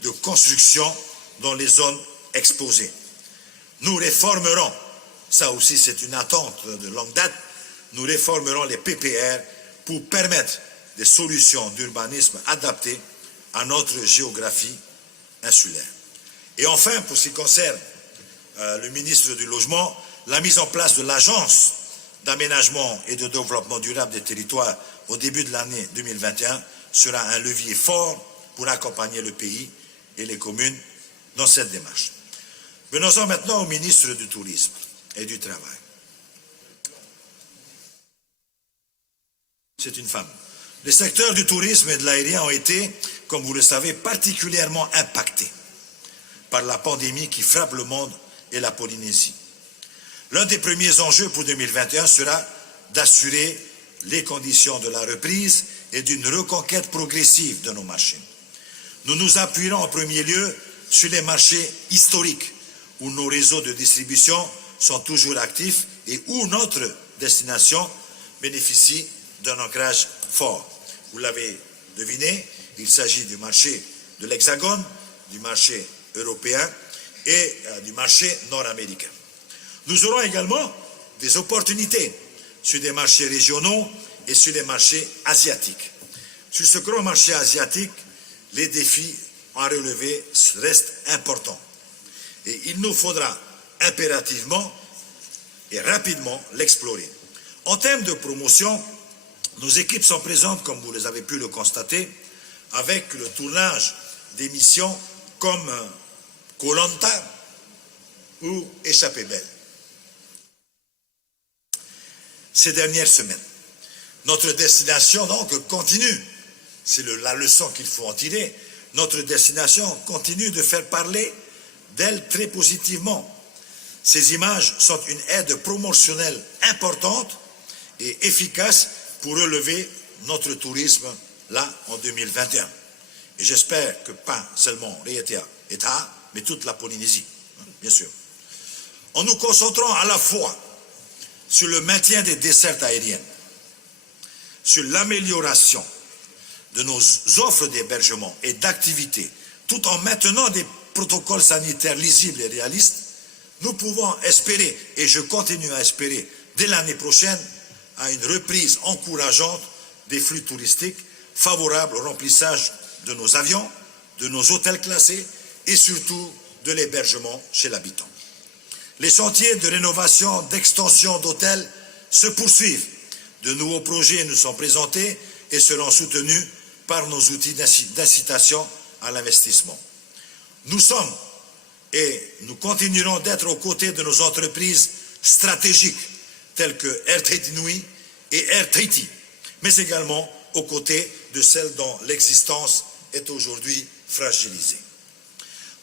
de construction dans les zones exposées. Nous réformerons, ça aussi c'est une attente de longue date, nous réformerons les PPR pour permettre des solutions d'urbanisme adaptées à notre géographie insulaire. Et enfin, pour ce qui concerne le ministre du Logement, la mise en place de l'Agence d'aménagement et de développement durable des territoires au début de l'année 2021 sera un levier fort pour accompagner le pays et les communes dans cette démarche. Venons-en maintenant au ministre du Tourisme et du Travail. C'est une femme. Les secteurs du tourisme et de l'aérien ont été, comme vous le savez, particulièrement impactés par la pandémie qui frappe le monde et la Polynésie. L'un des premiers enjeux pour 2021 sera d'assurer les conditions de la reprise et d'une reconquête progressive de nos marchés. Nous nous appuierons en premier lieu sur les marchés historiques où nos réseaux de distribution sont toujours actifs et où notre destination bénéficie d'un ancrage fort. Vous l'avez deviné, il s'agit du marché de l'Hexagone, du marché européen et du marché nord-américain. Nous aurons également des opportunités sur des marchés régionaux et sur les marchés asiatiques. Sur ce grand marché asiatique, les défis à relever restent importants. Et il nous faudra impérativement et rapidement l'explorer. En termes de promotion, nos équipes sont présentes, comme vous les avez pu le constater, avec le tournage d'émissions comme Koh Lanta ou Échappée belle. Ces dernières semaines, notre destination donc continue, c'est la leçon qu'il faut en tirer, notre destination continue de faire parler d'elle très positivement. Ces images sont une aide promotionnelle importante et efficace pour relever notre tourisme là en 2021. Et j'espère que pas seulement l'État, mais toute la Polynésie, bien sûr. En nous concentrant à la fois sur le maintien des dessertes aériennes, sur l'amélioration de nos offres d'hébergement et d'activités, tout en maintenant des protocoles sanitaires lisibles et réalistes, nous pouvons espérer, et je continue à espérer, dès l'année prochaine, à une reprise encourageante des flux touristiques, favorable au remplissage de nos avions, de nos hôtels classés et surtout de l'hébergement chez l'habitant. Les chantiers de rénovation, d'extension d'hôtels se poursuivent. De nouveaux projets nous sont présentés et seront soutenus par nos outils d'incitation à l'investissement. Nous sommes et nous continuerons d'être aux côtés de nos entreprises stratégiques telles que Air Tahiti Nui et Air Tahiti, mais également aux côtés de celles dont l'existence est aujourd'hui fragilisée.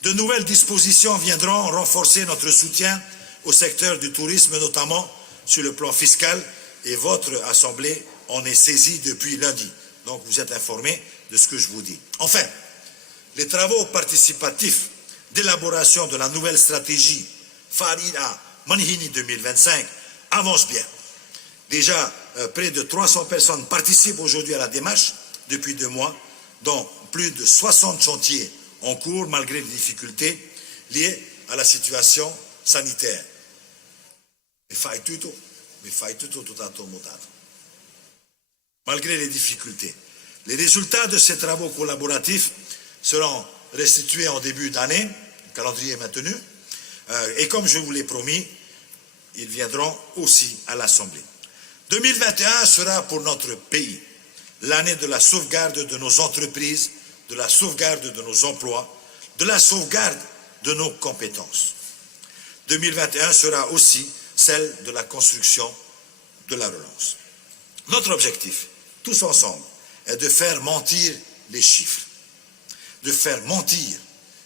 De nouvelles dispositions viendront renforcer notre soutien au secteur du tourisme, notamment sur le plan fiscal, et votre Assemblée en est saisie depuis lundi. Donc vous êtes informés de ce que je vous dis. Enfin, les travaux participatifs d'élaboration de la nouvelle stratégie Farida Manihini 2025 avancent bien. Déjà, près de 300 personnes participent aujourd'hui à la démarche depuis 2 mois, dont plus de 60 chantiers en cours malgré les difficultés liées à la situation sanitaire. Malgré les difficultés. Les résultats de ces travaux collaboratifs seront restitués en début d'année, le calendrier est maintenu, et comme je vous l'ai promis, ils viendront aussi à l'Assemblée. 2021 sera pour notre pays l'année de la sauvegarde de nos entreprises, de la sauvegarde de nos emplois, de la sauvegarde de nos compétences. 2021 sera aussi celle de la construction de la relance. Notre objectif, tous ensemble, est de faire mentir les chiffres, de faire mentir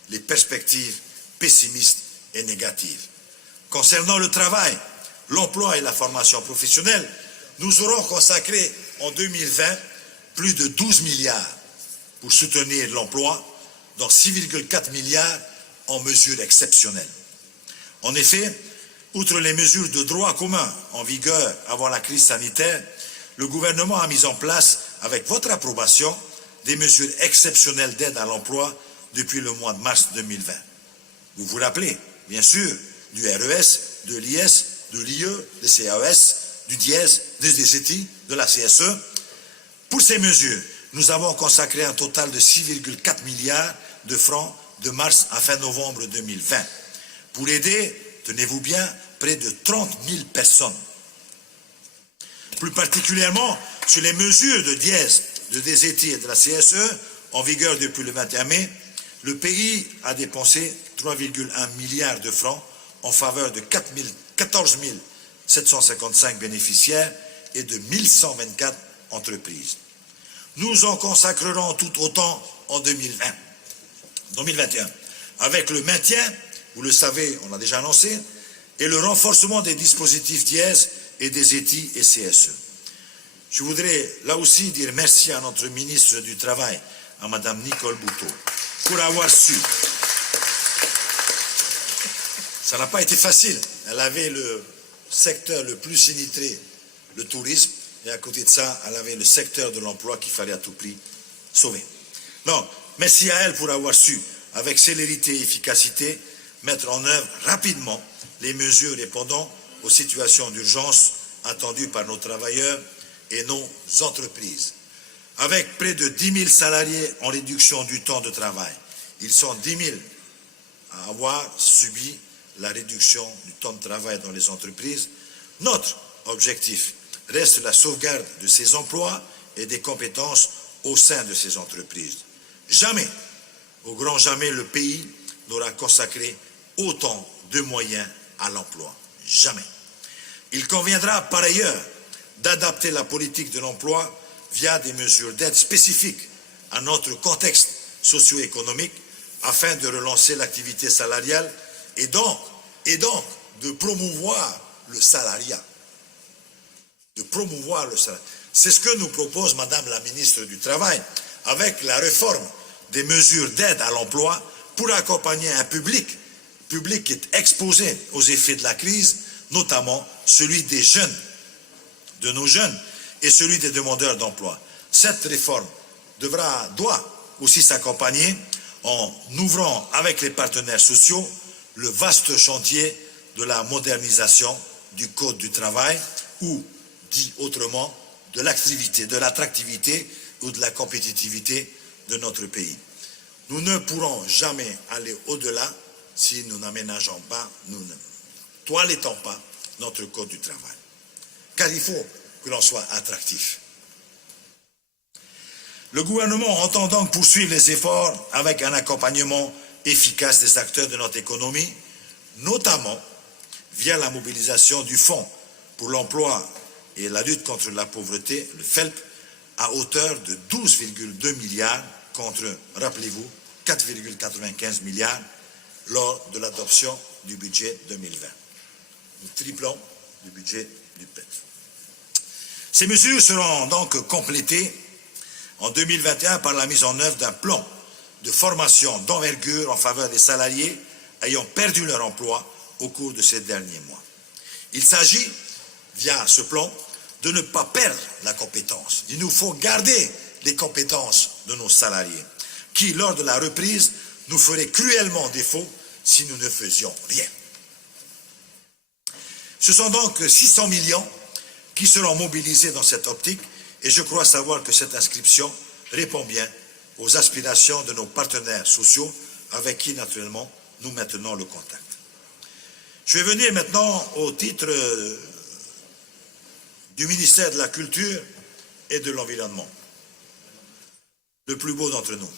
les perspectives pessimistes et négatives. Concernant le travail, l'emploi et la formation professionnelle, nous aurons consacré en 2020 plus de 12 milliards pour soutenir l'emploi, dont 6,4 milliards en mesures exceptionnelles. En effet, outre les mesures de droit commun en vigueur avant la crise sanitaire, le gouvernement a mis en place, avec votre approbation, des mesures exceptionnelles d'aide à l'emploi depuis le mois de mars 2020. Vous vous rappelez, bien sûr, du RES, de l'IS, de l'IE, des CAES, du DIES, des DZI, de la CSE. Pour ces mesures, nous avons consacré un total de 6,4 milliards de francs de mars à fin novembre 2020 pour aider, tenez-vous bien, près de 30 000 personnes. Plus particulièrement sur les mesures de DIES, de DZI et de la CSE en vigueur depuis le 21 mai, le pays a dépensé 3,1 milliards de francs en faveur de 14 755 bénéficiaires et de 1124 entreprises. Nous en consacrerons tout autant en 2021, avec le maintien, vous le savez, on l'a déjà annoncé, et le renforcement des dispositifs DIES et des ETI et CSE. Je voudrais là aussi dire merci à notre ministre du Travail, à Madame Nicole Bouteau, pour avoir su. Ça n'a pas été facile. Elle avait le secteur le plus sinistré, le tourisme, et à côté de ça, elle avait le secteur de l'emploi qu'il fallait à tout prix sauver. Non, merci à elle pour avoir su, avec célérité et efficacité, mettre en œuvre rapidement les mesures répondant aux situations d'urgence attendues par nos travailleurs et nos entreprises. Avec près de 10 000 salariés en réduction du temps de travail, ils sont 10 000 à avoir subi la réduction du temps de travail dans les entreprises. Notre objectif reste la sauvegarde de ces emplois et des compétences au sein de ces entreprises. Jamais, au grand jamais, le pays n'aura consacré autant de moyens à l'emploi. Jamais. Il conviendra par ailleurs d'adapter la politique de l'emploi via des mesures d'aide spécifiques à notre contexte socio-économique afin de relancer l'activité salariale et donc de promouvoir le salariat. De promouvoir le salariat. C'est ce que nous propose Madame la ministre du Travail avec la réforme des mesures d'aide à l'emploi pour accompagner un public qui est exposé aux effets de la crise, notamment celui des jeunes, de nos jeunes, et celui des demandeurs d'emploi. Cette réforme doit aussi s'accompagner en ouvrant avec les partenaires sociaux le vaste chantier de la modernisation du Code du travail ou, dit autrement, de l'activité, de l'attractivité ou de la compétitivité de notre pays. Nous ne pourrons jamais aller au-delà si nous n'aménageons pas, nous ne toilettons pas notre Code du travail. Car il faut que l'on soit attractif. Le gouvernement entend donc poursuivre les efforts avec un accompagnement efficace des acteurs de notre économie, notamment via la mobilisation du Fonds pour l'emploi et la lutte contre la pauvreté, le FELP, à hauteur de 12,2 milliards contre, rappelez-vous, 4,95 milliards lors de l'adoption du budget 2020. Nous triplons le budget du PET. Ces mesures seront donc complétées en 2021 par la mise en œuvre d'un plan de formation d'envergure en faveur des salariés ayant perdu leur emploi au cours de ces derniers mois. Il s'agit, via ce plan, de ne pas perdre la compétence. Il nous faut garder les compétences de nos salariés, qui, lors de la reprise, nous feraient cruellement défaut si nous ne faisions rien. Ce sont donc 600 millions qui seront mobilisés dans cette optique, et je crois savoir que cette inscription répond bien aux aspirations de nos partenaires sociaux avec qui, naturellement, nous maintenons le contact. Je vais venir maintenant au titre du ministère de la Culture et de l'Environnement, le plus beau d'entre nous.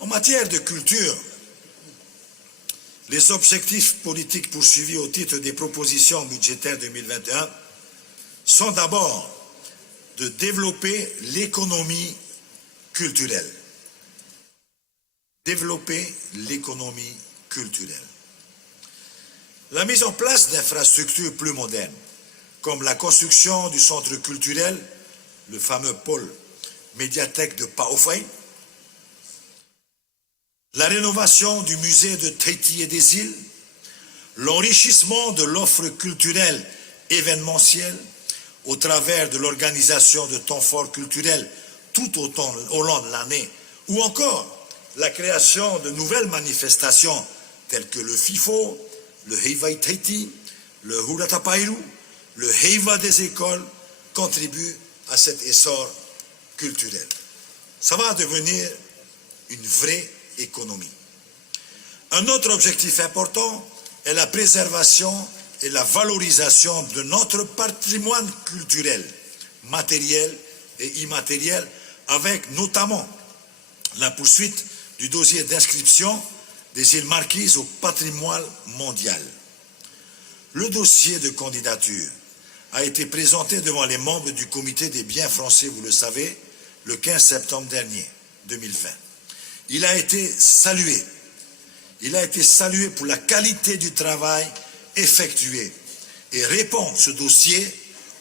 En matière de culture, les objectifs politiques poursuivis au titre des propositions budgétaires 2021 sont d'abord de développer l'économie culturelle. Développer l'économie culturelle. La mise en place d'infrastructures plus modernes, comme la construction du centre culturel, le fameux pôle médiathèque de Paofay, la rénovation du musée de Tahiti et des îles, l'enrichissement de l'offre culturelle événementielle au travers de l'organisation de temps forts culturels tout au long de l'année, ou encore la création de nouvelles manifestations telles que le FIFO, le Heiva Tahiti, le Huratapairu, le Heiva des écoles, contribuent à cet essor culturel. Ça va devenir une vraie économie. Un autre objectif important est la préservation et la valorisation de notre patrimoine culturel, matériel et immatériel, avec notamment la poursuite du dossier d'inscription des îles Marquises au patrimoine mondial. Le dossier de candidature a été présenté devant les membres du comité des biens français, vous le savez, le 15 septembre dernier, 2020. Il a été salué. Il a été salué pour la qualité du travail effectué et répond ce dossier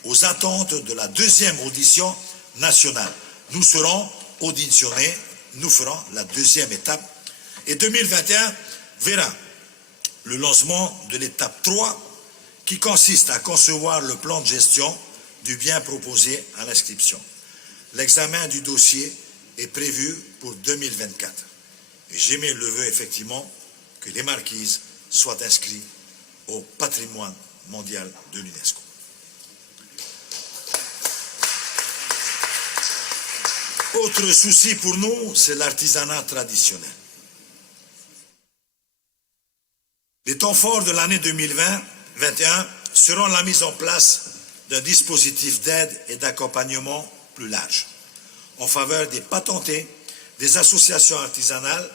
aux attentes de la deuxième audition nationale. Nous serons auditionnés, nous ferons la deuxième étape et 2021 verra le lancement de l'étape 3 qui consiste à concevoir le plan de gestion du bien proposé à l'inscription. L'examen du dossier est prévu pour 2024. Et j'émets le vœu effectivement que les marquises soient inscrites au patrimoine mondial de l'UNESCO. Autre souci pour nous, c'est l'artisanat traditionnel. Les temps forts de l'année 2020-2021 seront la mise en place d'un dispositif d'aide et d'accompagnement plus large en faveur des patentés, des associations artisanales,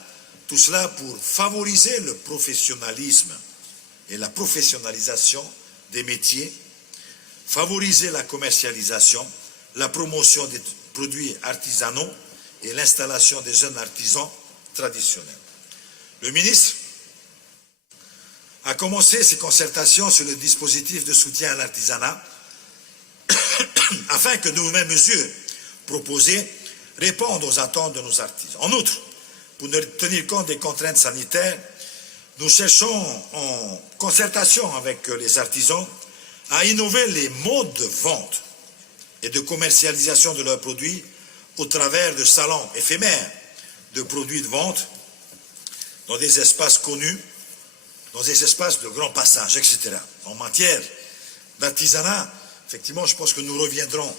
tout cela pour favoriser le professionnalisme et la professionnalisation des métiers, favoriser la commercialisation, la promotion des produits artisanaux et l'installation des jeunes artisans traditionnels. Le ministre a commencé ses concertations sur le dispositif de soutien à l'artisanat afin que de nouvelles mesures proposées répondent aux attentes de nos artisans. En outre, pour tenir compte des contraintes sanitaires, nous cherchons en concertation avec les artisans à innover les modes de vente et de commercialisation de leurs produits au travers de salons éphémères de produits de vente dans des espaces connus, dans des espaces de grand passage, etc. En matière d'artisanat, effectivement, je pense que nous reviendrons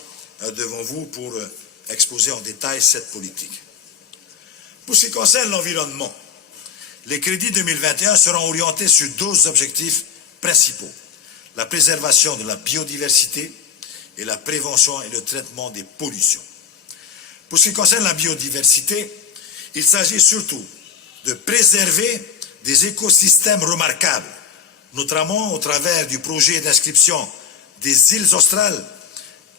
devant vous pour exposer en détail cette politique. Pour ce qui concerne l'environnement, les crédits 2021 seront orientés sur deux objectifs principaux: la préservation de la biodiversité et la prévention et le traitement des pollutions. Pour ce qui concerne la biodiversité, il s'agit surtout de préserver des écosystèmes remarquables, notamment au travers du projet d'inscription des îles australes,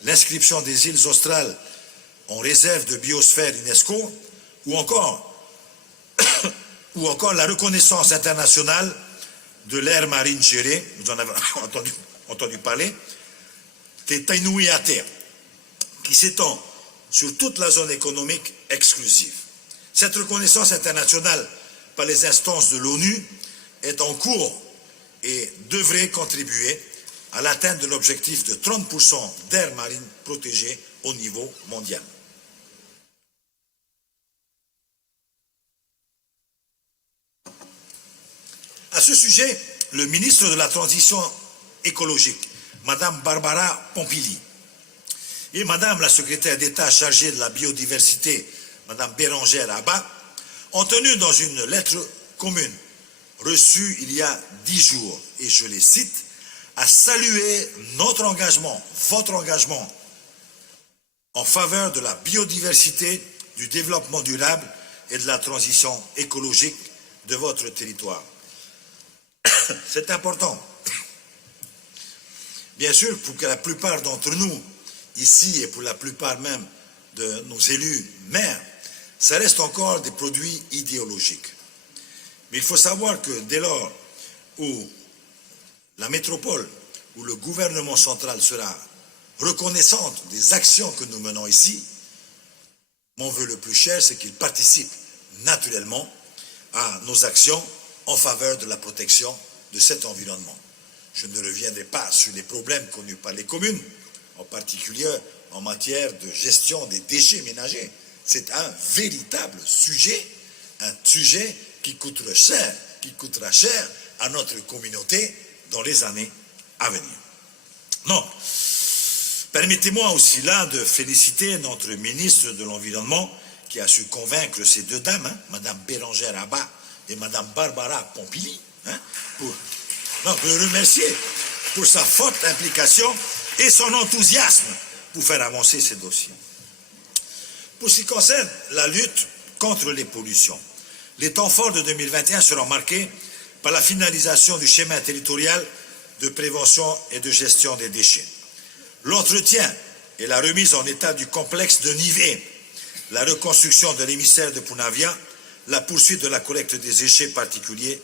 l'inscription des îles australes en réserve de biosphère UNESCO, ou encore la reconnaissance internationale de l'aire marine gérée, vous en avez entendu parler, des Tainui-à-terre, qui s'étend sur toute la zone économique exclusive. Cette reconnaissance internationale par les instances de l'ONU est en cours et devrait contribuer à l'atteinte de l'objectif de 30% d'aires marines protégées au niveau mondial. À ce sujet, le ministre de la Transition écologique, Madame Barbara Pompili, et Madame la secrétaire d'État chargée de la biodiversité, Madame Bérangère Abba, ont tenu dans une lettre commune reçue il y a 10 jours, et je les cite, à saluer notre engagement, votre engagement en faveur de la biodiversité, du développement durable et de la transition écologique de votre territoire. C'est important. Bien sûr, pour que la plupart d'entre nous, ici, et pour la plupart même de nos élus maires, ça reste encore des produits idéologiques. Mais il faut savoir que dès lors où la métropole, où le gouvernement central sera reconnaissante des actions que nous menons ici, mon vœu le plus cher, c'est qu'il participe naturellement à nos actions en faveur de la protection de cet environnement. Je ne reviendrai pas sur les problèmes connus par les communes, en particulier en matière de gestion des déchets ménagers. C'est un véritable sujet, un sujet qui coûtera cher à notre communauté dans les années à venir. Donc, permettez-moi aussi là de féliciter notre ministre de l'Environnement qui a su convaincre ces deux dames, Madame Bérangère Abba et Madame Barbara Pompili, pour le remercier pour sa forte implication et son enthousiasme pour faire avancer ces dossiers. Pour ce qui concerne la lutte contre les pollutions, les temps forts de 2021 seront marqués par la finalisation du schéma territorial de prévention et de gestion des déchets, l'entretien et la remise en état du complexe de Nivé, la reconstruction de l'émissaire de Punavia, la poursuite de la collecte des déchets particuliers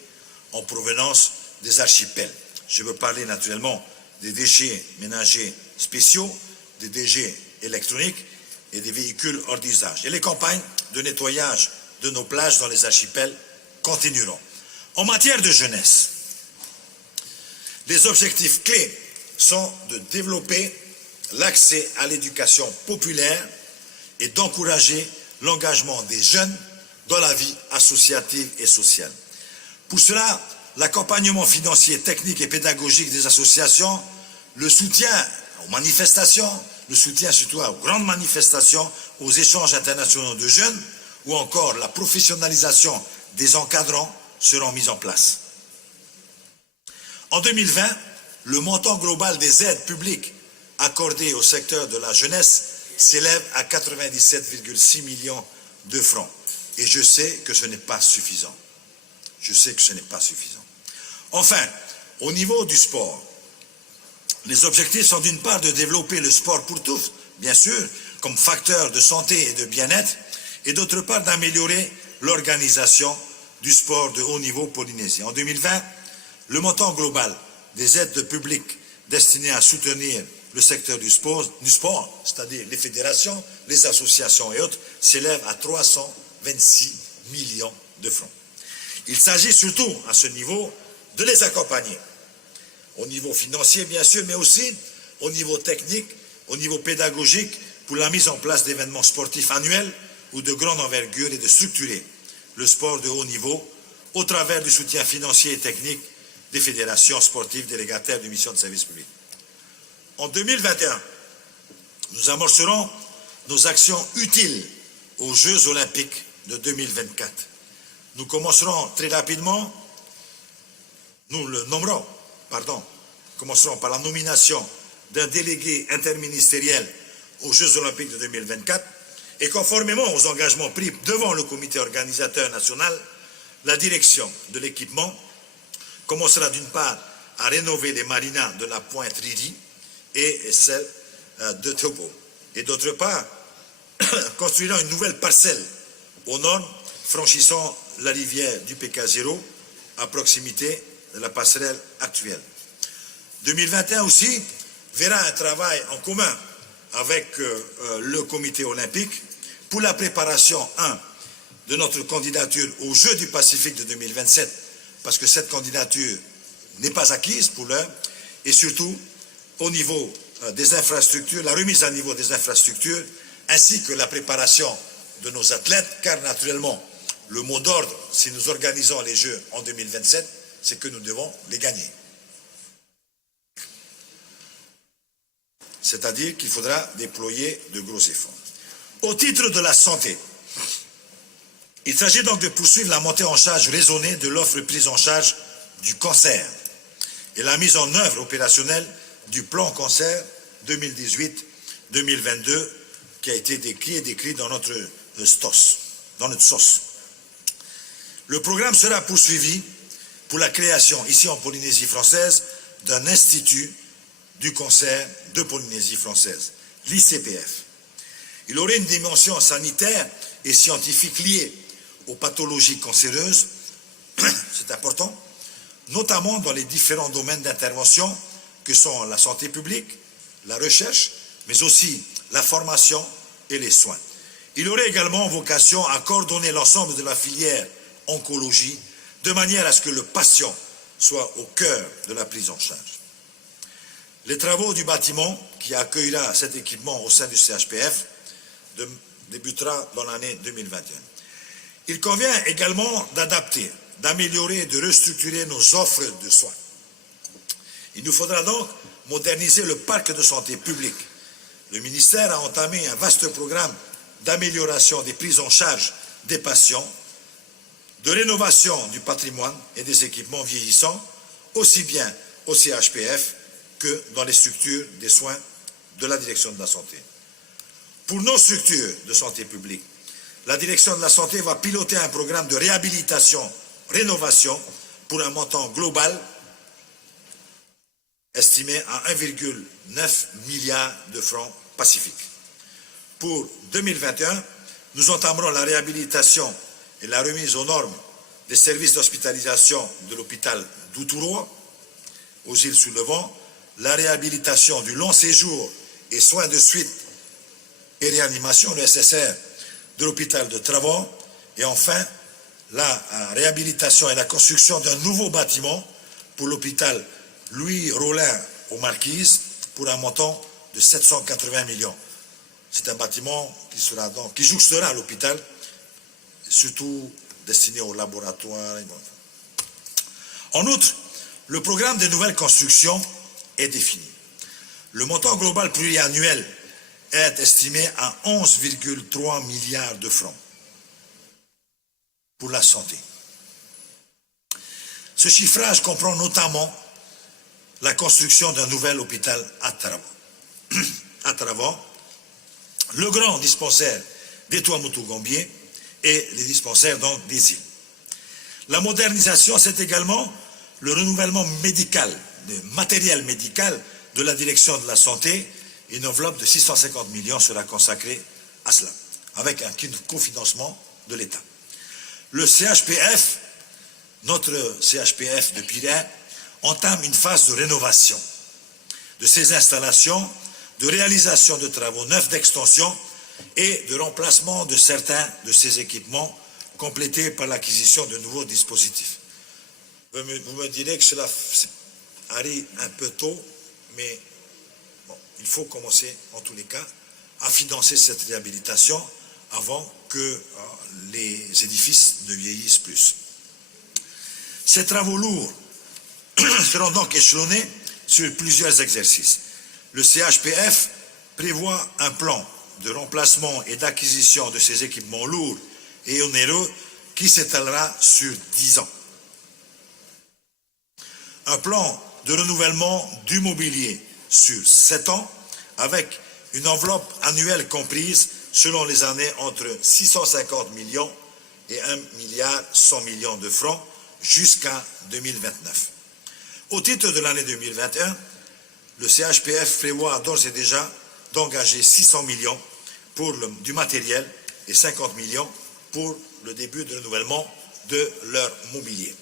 en provenance des archipels. Je veux parler naturellement des déchets ménagers spéciaux, des déchets électroniques et des véhicules hors d'usage. Et les campagnes de nettoyage de nos plages dans les archipels continueront. En matière de jeunesse, les objectifs clés sont de développer l'accès à l'éducation populaire et d'encourager l'engagement des jeunes dans la vie associative et sociale. Pour cela, l'accompagnement financier, technique et pédagogique des associations, le soutien aux manifestations, le soutien surtout aux grandes manifestations, aux échanges internationaux de jeunes, ou encore la professionnalisation des encadrants seront mis en place. En 2020, le montant global des aides publiques accordées au secteur de la jeunesse s'élève à 97,6 millions de francs. Et je sais que ce n'est pas suffisant. Je sais que ce n'est pas suffisant. Enfin, au niveau du sport, les objectifs sont d'une part de développer le sport pour tous, bien sûr, comme facteur de santé et de bien-être, et d'autre part d'améliorer l'organisation du sport de haut niveau polynésien. En 2020, le montant global des aides publiques destinées à soutenir le secteur du sport, c'est-à-dire les fédérations, les associations et autres, s'élève à 326 millions de francs. Il s'agit surtout, à ce niveau, de les accompagner. Au niveau financier, bien sûr, mais aussi au niveau technique, au niveau pédagogique, pour la mise en place d'événements sportifs annuels ou de grande envergure et de structurer le sport de haut niveau au travers du soutien financier et technique des fédérations sportives délégataires de missions de service public. En 2021, nous amorcerons nos actions utiles aux Jeux olympiques de 2024. Nous commencerons très rapidement, commencerons par la nomination d'un délégué interministériel aux Jeux olympiques de 2024 et conformément aux engagements pris devant le comité organisateur national, la direction de l'équipement commencera d'une part à rénover les marinas de la Pointe Riri et celle de Topo, et d'autre part construira une nouvelle parcelle au nord franchissant la rivière du PK0 à proximité de la passerelle actuelle. 2021 aussi verra un travail en commun avec le comité olympique pour la préparation, de notre candidature aux Jeux du Pacifique de 2027, parce que cette candidature n'est pas acquise pour l'heure, et surtout au niveau des infrastructures, la remise à niveau des infrastructures, ainsi que la préparation de nos athlètes, car naturellement, le mot d'ordre, si nous organisons les Jeux en 2027, c'est que nous devons les gagner. C'est-à-dire qu'il faudra déployer de gros efforts. Au titre de la santé, il s'agit donc de poursuivre la montée en charge raisonnée de l'offre prise en charge du cancer et la mise en œuvre opérationnelle du plan cancer 2018-2022 qui a été décrit dans notre SOS. Le programme sera poursuivi pour la création, ici en Polynésie française, d'un institut du cancer de Polynésie française, l'ICPF. Il aurait une dimension sanitaire et scientifique liée aux pathologies cancéreuses, c'est important, notamment dans les différents domaines d'intervention que sont la santé publique, la recherche, mais aussi la formation et les soins. Il aurait également vocation à coordonner l'ensemble de la filière oncologie, de manière à ce que le patient soit au cœur de la prise en charge. Les travaux du bâtiment qui accueillera cet équipement au sein du CHPF débutera dans l'année 2021. Il convient également d'adapter, d'améliorer et de restructurer nos offres de soins. Il nous faudra donc moderniser le parc de santé publique. Le ministère a entamé un vaste programme d'amélioration des prises en charge des patients, de rénovation du patrimoine et des équipements vieillissants, aussi bien au CHPF que dans les structures des soins de la direction de la santé. Pour nos structures de santé publique, la direction de la santé va piloter un programme de réhabilitation-rénovation pour un montant global estimé à 1,9 milliard de francs pacifiques. Pour 2021, nous entamerons la réhabilitation et la remise aux normes des services d'hospitalisation de l'hôpital d'Outouro, aux îles sous le vent, la réhabilitation du long séjour et soins de suite et réanimation, le SSR, de l'hôpital de Travon, et enfin la réhabilitation et la construction d'un nouveau bâtiment pour l'hôpital Louis Rollin aux Marquises pour un montant de 780 millions. C'est un bâtiment qui jouxtera l'hôpital surtout destinés aux laboratoires. En outre, le programme de nouvelles constructions est défini. Le montant global pluriannuel est estimé à 11,3 milliards de francs pour la santé. Ce chiffrage comprend notamment la construction d'un nouvel hôpital à Tarava, le grand dispensaire d'Etoile-Moutou-Gambier et les dispensaires donc des îles. La modernisation, c'est également le renouvellement médical, le matériel médical de la direction de la santé. Une enveloppe de 650 millions sera consacrée à cela, avec un cofinancement de l'État. Le CHPF, notre CHPF de Pirin, entame une phase de rénovation de ses installations, de réalisation de travaux neufs d'extension et de remplacement de certains de ses équipements, complétés par l'acquisition de nouveaux dispositifs. Vous me direz que cela arrive un peu tôt, mais bon, il faut commencer en tous les cas à financer cette réhabilitation avant que les édifices ne vieillissent plus. Ces travaux lourds seront donc échelonnés sur plusieurs exercices. Le CHPF prévoit un plan de remplacement et d'acquisition de ces équipements lourds et onéreux qui s'étalera sur 10 ans. Un plan de renouvellement du mobilier sur 7 ans avec une enveloppe annuelle comprise selon les années entre 650 millions et 1 milliard 100 millions de francs jusqu'à 2029. Au titre de l'année 2021, le CHPF prévoit d'ores et déjà d'engager 600 millions pour du matériel et 50 millions pour le début de renouvellement de leur mobilier.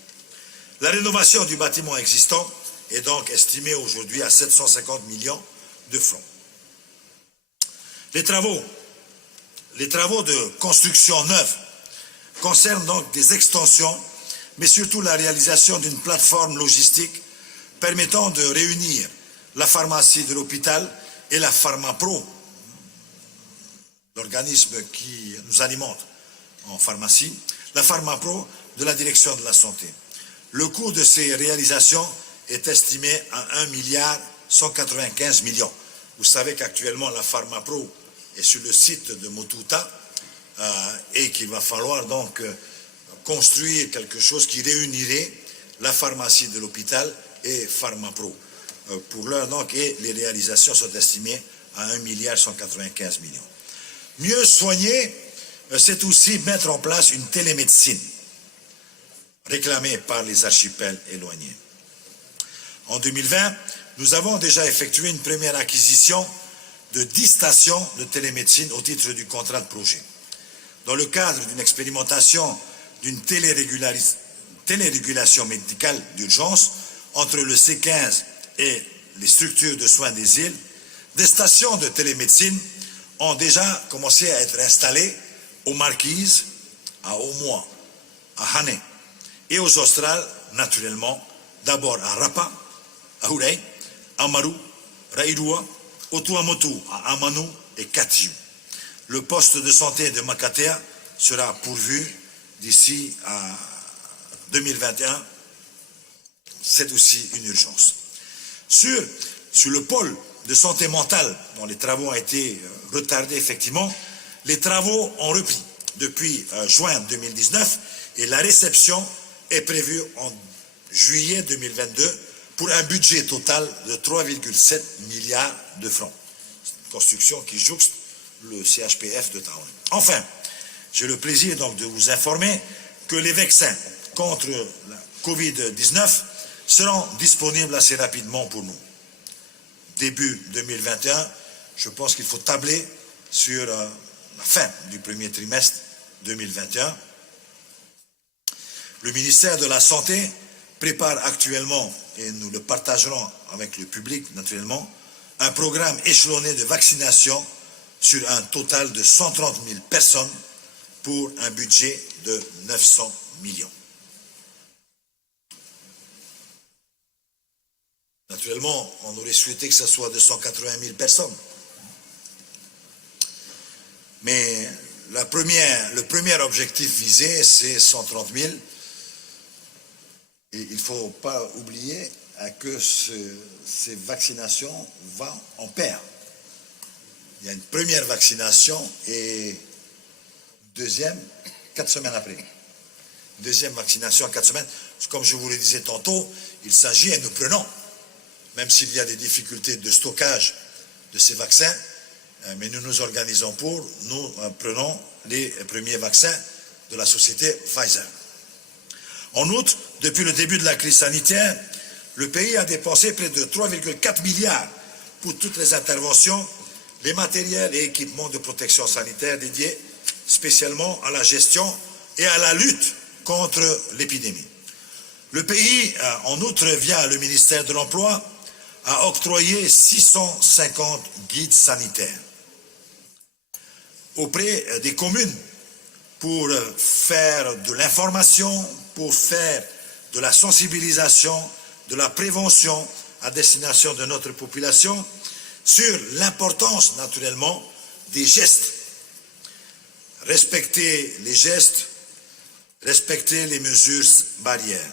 La rénovation du bâtiment existant est donc estimée aujourd'hui à 750 millions de francs. Les travaux de construction neuve concernent donc des extensions, mais surtout la réalisation d'une plateforme logistique permettant de réunir la pharmacie de l'hôpital et la PharmaPro, l'organisme qui nous alimente en pharmacie, la PharmaPro de la direction de la santé. Le coût de ces réalisations est estimé à 1 milliard 195 millions. Vous savez qu'actuellement la PharmaPro est sur le site de Motouta et qu'il va falloir donc construire quelque chose qui réunirait la pharmacie de l'hôpital et PharmaPro. Pour l'heure donc, et les réalisations sont estimées à 1 milliard 195 millions. Mieux soigner, c'est aussi mettre en place une télémédecine réclamée par les archipels éloignés. En 2020, nous avons déjà effectué une première acquisition de 10 stations de télémédecine au titre du contrat de projet. Dans le cadre d'une expérimentation d'une télérégulation médicale d'urgence entre le C15 et les structures de soins des îles, des stations de télémédecine ont déjà commencé à être installées aux Marquises, à Omoa, à Hane et aux Australes, naturellement, d'abord à Rapa, à Hurei, à Maru, Rairua, au Tuamotu, à Amanu et Katiu. Le poste de santé de Makatea sera pourvu d'ici à 2021. C'est aussi une urgence. Sur le pôle de santé mentale, dont les travaux ont été retardés effectivement, les travaux ont repris depuis juin 2019 et la réception est prévue en juillet 2022 pour un budget total de 3,7 milliards de francs. C'est une construction qui jouxte le CHPF de Taon. Enfin, j'ai le plaisir donc de vous informer que les vaccins contre la Covid-19 seront disponibles assez rapidement pour nous. Début 2021, je pense qu'il faut tabler sur la fin du premier trimestre 2021. Le ministère de la Santé prépare actuellement, et nous le partagerons avec le public naturellement, un programme échelonné de vaccination sur un total de 130 000 personnes pour un budget de 900 millions. Naturellement, on aurait souhaité que ce soit 280 000 personnes. Mais le premier objectif visé, c'est 130 000. Et il ne faut pas oublier que ces vaccinations vont en paire. Il y a une première vaccination et une deuxième 4 semaines après. Deuxième vaccination 4 semaines. Comme je vous le disais tantôt, il s'agit, et nous prenons, même s'il y a des difficultés de stockage de ces vaccins, mais nous nous organisons pour, nous prenons les premiers vaccins de la société Pfizer. En outre, depuis le début de la crise sanitaire, le pays a dépensé près de 3,4 milliards pour toutes les interventions, les matériels et équipements de protection sanitaire dédiés spécialement à la gestion et à la lutte contre l'épidémie. Le pays, en outre, via le ministère de l'Emploi, a octroyé 650 guides sanitaires auprès des communes pour faire de l'information, pour faire de la sensibilisation, de la prévention à destination de notre population sur l'importance, naturellement, des gestes. Respecter les gestes, respecter les mesures barrières.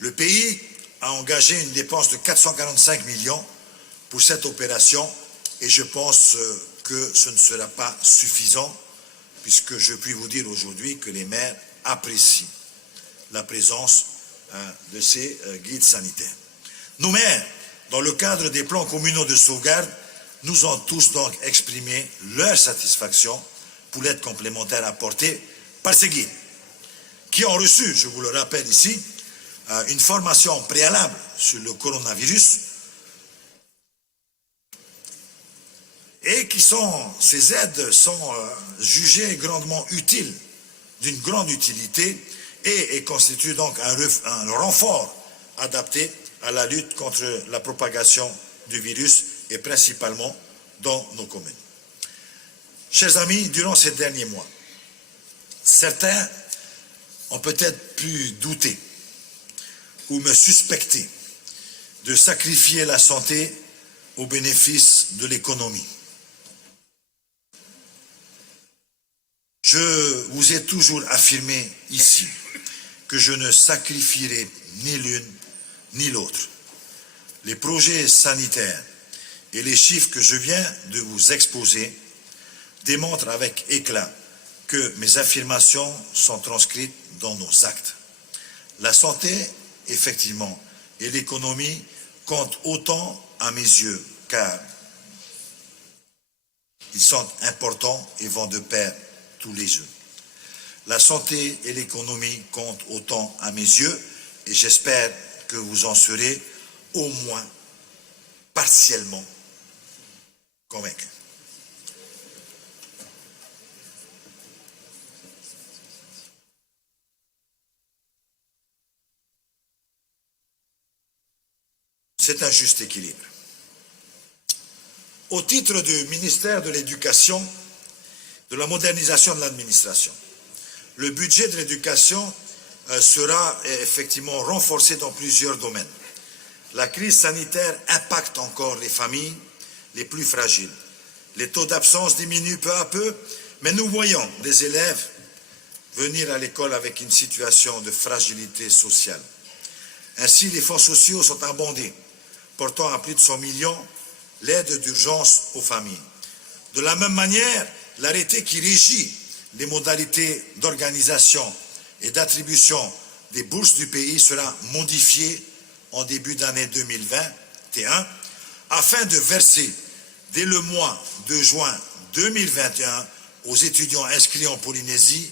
Le pays a engagé une dépense de 445 millions pour cette opération et je pense que ce ne sera pas suffisant puisque je puis vous dire aujourd'hui que les maires apprécient la présence de ces guides sanitaires. Nos maires, dans le cadre des plans communaux de sauvegarde, nous ont tous donc exprimé leur satisfaction pour l'aide complémentaire apportée par ces guides, qui ont reçu, je vous le rappelle ici, une formation préalable sur le coronavirus et ces aides sont jugées grandement utiles, d'une grande utilité et constituent donc un renfort adapté à la lutte contre la propagation du virus et principalement dans nos communes. Chers amis, durant ces derniers mois, certains ont peut-être pu douter ou me suspecter de sacrifier la santé au bénéfice de l'économie. Je vous ai toujours affirmé ici que je ne sacrifierai ni l'une ni l'autre. Les projets sanitaires et les chiffres que je viens de vous exposer démontrent avec éclat que mes affirmations sont transcrites dans nos actes. La santé, effectivement, et l'économie comptent autant à mes yeux, car ils sont importants et vont de pair tous les jours. La santé et l'économie comptent autant à mes yeux et j'espère que vous en serez au moins partiellement convaincus. C'est un juste équilibre. Au titre du ministère de l'Éducation, de la modernisation de l'administration, le budget de l'éducation sera effectivement renforcé dans plusieurs domaines. La crise sanitaire impacte encore les familles les plus fragiles. Les taux d'absence diminuent peu à peu, mais nous voyons des élèves venir à l'école avec une situation de fragilité sociale. Ainsi, les fonds sociaux sont abondés, portant à plus de 100 millions l'aide d'urgence aux familles. De la même manière, l'arrêté qui régit les modalités d'organisation et d'attribution des bourses du pays sera modifié en début d'année 2021 afin de verser dès le mois de juin 2021 aux étudiants inscrits en Polynésie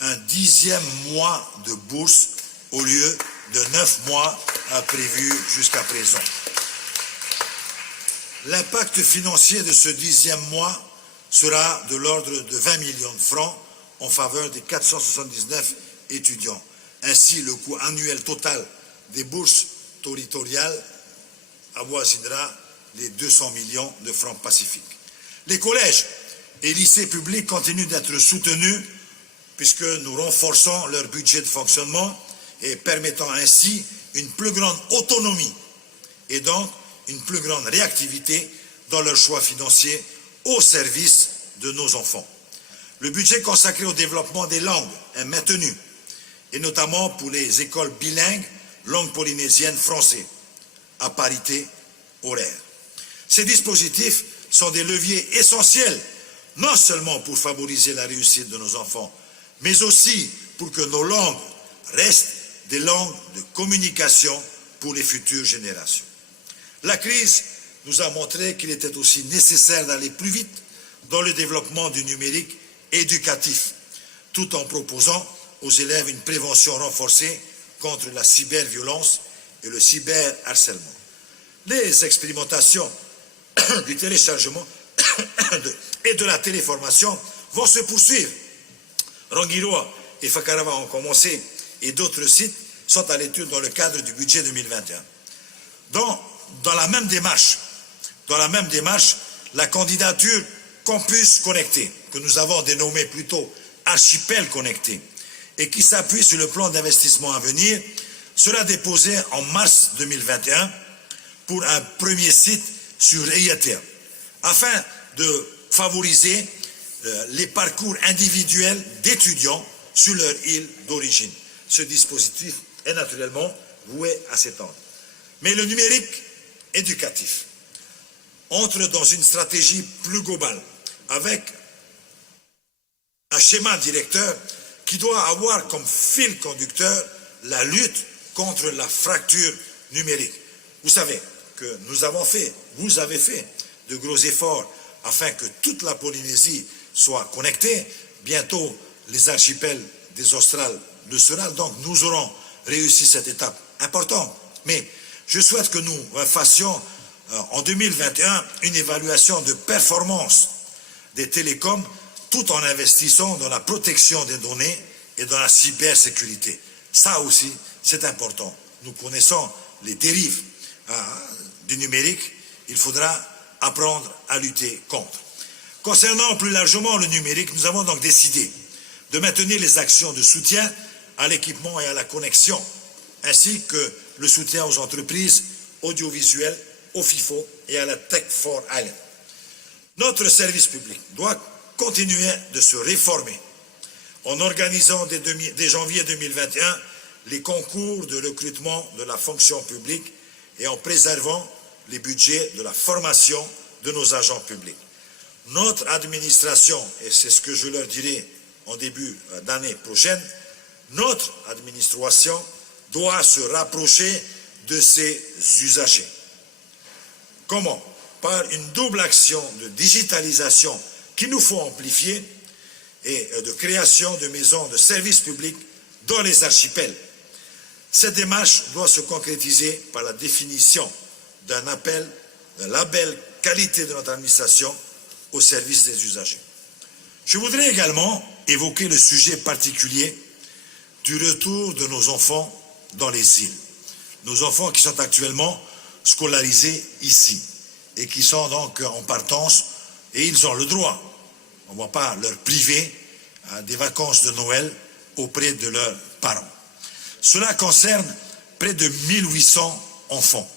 un 10e mois de bourse au lieu de 9 mois prévus jusqu'à présent. L'impact financier de ce 10e mois sera de l'ordre de 20 millions de francs en faveur des 479 étudiants. Ainsi, le coût annuel total des bourses territoriales avoisinera les 200 millions de francs pacifiques. Les collèges et lycées publics continuent d'être soutenus puisque nous renforçons leur budget de fonctionnement et permettant ainsi une plus grande autonomie et donc une plus grande réactivité dans leurs choix financiers au service de nos enfants. Le budget consacré au développement des langues est maintenu, et notamment pour les écoles bilingues, langue polynésienne, français, à parité horaire. Ces dispositifs sont des leviers essentiels, non seulement pour favoriser la réussite de nos enfants, mais aussi pour que nos langues restent des langues de communication pour les futures générations. La crise nous a montré qu'il était aussi nécessaire d'aller plus vite dans le développement du numérique éducatif, tout en proposant aux élèves une prévention renforcée contre la cyberviolence et le cyberharcèlement. Les expérimentations du téléchargement et de la téléformation vont se poursuivre. Rangiroa et Fakarava ont commencé et d'autres sites sont à l'étude dans le cadre du budget 2021. Dans la même démarche, la candidature Campus Connecté, que nous avons dénommée plutôt Archipel Connecté, et qui s'appuie sur le plan d'investissement à venir, sera déposée en mars 2021 pour un premier site sur Reiatea, afin de favoriser les parcours individuels d'étudiants sur leur île d'origine. Ce dispositif est naturellement voué à s'étendre. Mais le numérique éducatif entre dans une stratégie plus globale, avec un schéma directeur qui doit avoir comme fil conducteur la lutte contre la fracture numérique. Vous savez que vous avez fait de gros efforts afin que toute la Polynésie soit connectée. Bientôt, les archipels des Australes le seront, donc nous aurons réussi cette étape importante. Mais je souhaite que nous fassions en 2021 une évaluation de performance des télécoms tout en investissant dans la protection des données et dans la cybersécurité. Ça aussi, c'est important. Nous connaissons les dérives du numérique, il faudra apprendre à lutter contre. Concernant plus largement le numérique, nous avons donc décidé de maintenir les actions de soutien à l'équipement et à la connexion, ainsi que le soutien aux entreprises audiovisuelles, au FIFO et à la Tech for Island. Notre service public doit continuer de se réformer en organisant dès janvier 2021 les concours de recrutement de la fonction publique et en préservant les budgets de la formation de nos agents publics. Notre administration, et c'est ce que je leur dirai en début d'année prochaine, notre administration doit se rapprocher de ses usagers. Comment? Par une double action de digitalisation qu'il nous faut amplifier et de création de maisons de services publics dans les archipels. Cette démarche doit se concrétiser par la définition d'un label qualité de notre administration au service des usagers. Je voudrais également évoquer le sujet particulier du retour de nos enfants dans les îles. Nos enfants qui sont actuellement scolarisés ici et qui sont donc en partance, et ils ont le droit, on ne va pas leur priver des vacances de Noël auprès de leurs parents. Cela concerne près de 1800 enfants,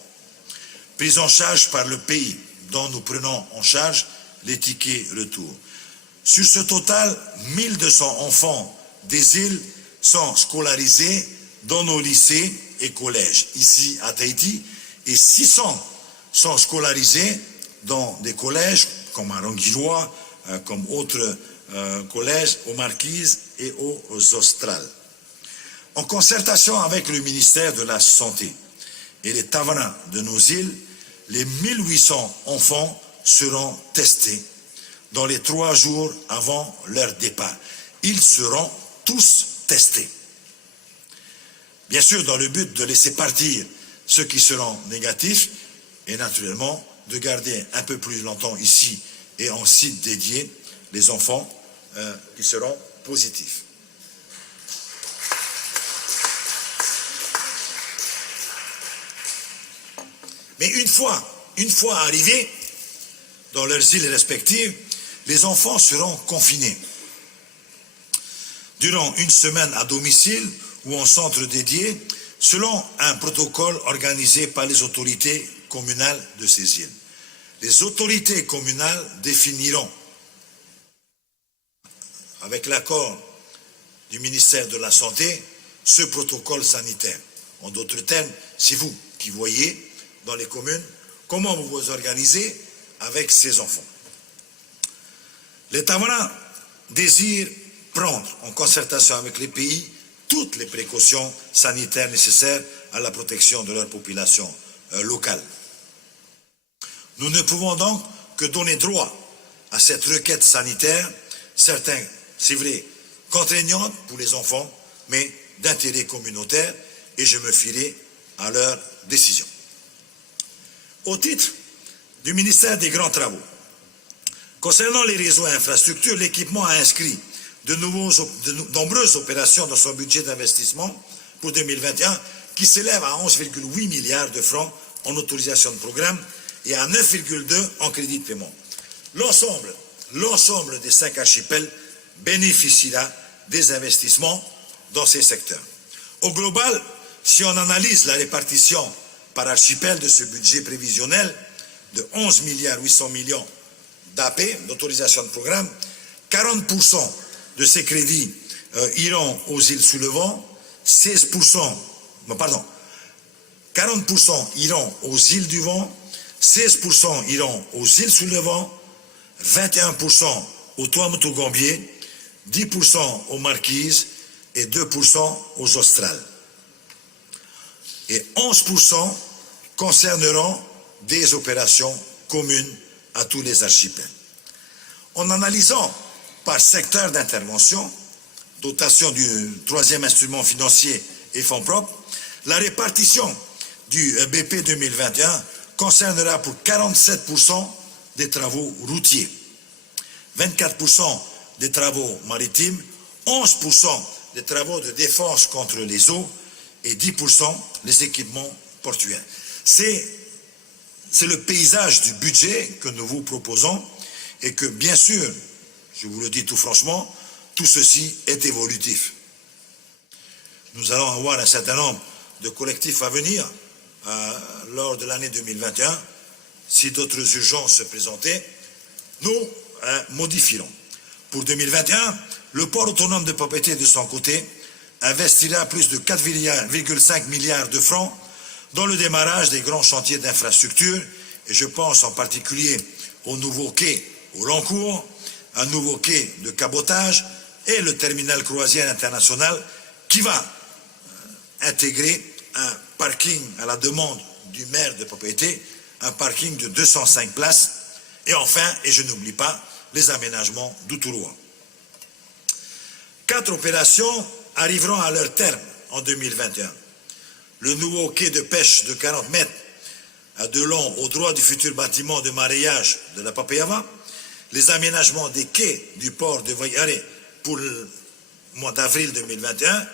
pris en charge par le pays dont nous prenons en charge les tickets retour. Sur ce total, 1200 enfants des îles sont scolarisés dans nos lycées et collèges, ici à Tahiti, et 600 sont scolarisés dans des collèges comme à Rangiroa, comme autres collèges aux Marquises et aux Australes. En concertation avec le ministère de la Santé et les tavernas de nos îles, les 1800 enfants seront testés dans les 3 jours avant leur départ. Ils seront tous testés. Bien sûr, dans le but de laisser partir ceux qui seront négatifs et naturellement de garder un peu plus longtemps ici et en site dédié les enfants qui seront positifs. Mais une fois arrivés dans leurs îles respectives, les enfants seront confinés durant une semaine à domicile ou en centre dédié, selon un protocole organisé par les autorités communales de ces îles. Les autorités communales définiront avec l'accord du ministère de la Santé, ce protocole sanitaire. En d'autres termes, c'est vous qui voyez dans les communes comment vous vous organisez avec ces enfants. L'État voilà désire prendre en concertation avec les pays toutes les précautions sanitaires nécessaires à la protection de leur population locale. Nous ne pouvons donc que donner droit à cette requête sanitaire, certains, c'est vrai, contraignante pour les enfants, mais d'intérêt communautaire, et je me fierai à leur décision. Au titre du ministère des Grands Travaux, concernant les réseaux et infrastructures, l'équipement a inscrit de nombreuses opérations dans son budget d'investissement pour 2021 qui s'élève à 11,8 milliards de francs en autorisation de programme et à 9,2 en crédit de paiement. L'ensemble des 5 archipels bénéficiera des investissements dans ces secteurs. Au global, si on analyse la répartition par archipel de ce budget prévisionnel de 11 milliards 800 millions d'AP, d'autorisation de programme, 40% de ces crédits iront aux îles sous le vent, 40% iront aux îles du vent, 16% iront aux îles sous le vent, 21% aux Tuamotu-Gambier, 10% aux Marquises et 2% aux Australes. Et 11% concerneront des opérations communes à tous les archipels. En analysant par secteur d'intervention, dotation du 3e instrument financier et fonds propres, la répartition du BP 2021 concernera pour 47% des travaux routiers, 24% des travaux maritimes, 11% des travaux de défense contre les eaux et 10% les équipements portuaires. C'est le paysage du budget que nous vous proposons et que, bien sûr, je vous le dis tout franchement, tout ceci est évolutif. Nous allons avoir un certain nombre de collectifs à venir lors de l'année 2021. Si d'autres urgences se présentaient, nous modifierons. Pour 2021, le port autonome de Papeete, de son côté, investira plus de 4,5 milliards de francs dans le démarrage des grands chantiers d'infrastructure, et je pense en particulier au nouveau quai au Long-Cours, un nouveau quai de cabotage et le terminal croisière international qui va intégrer un parking à la demande du maire de Papeete, un parking de 205 places, et enfin, et je n'oublie pas, les aménagements d'Uturoa. 4 opérations arriveront à leur terme en 2021. Le nouveau quai de pêche de 40 mètres de long au droit du futur bâtiment de mareyage de la Papeava, les aménagements des quais du port de Waiare pour le mois d'avril 2021,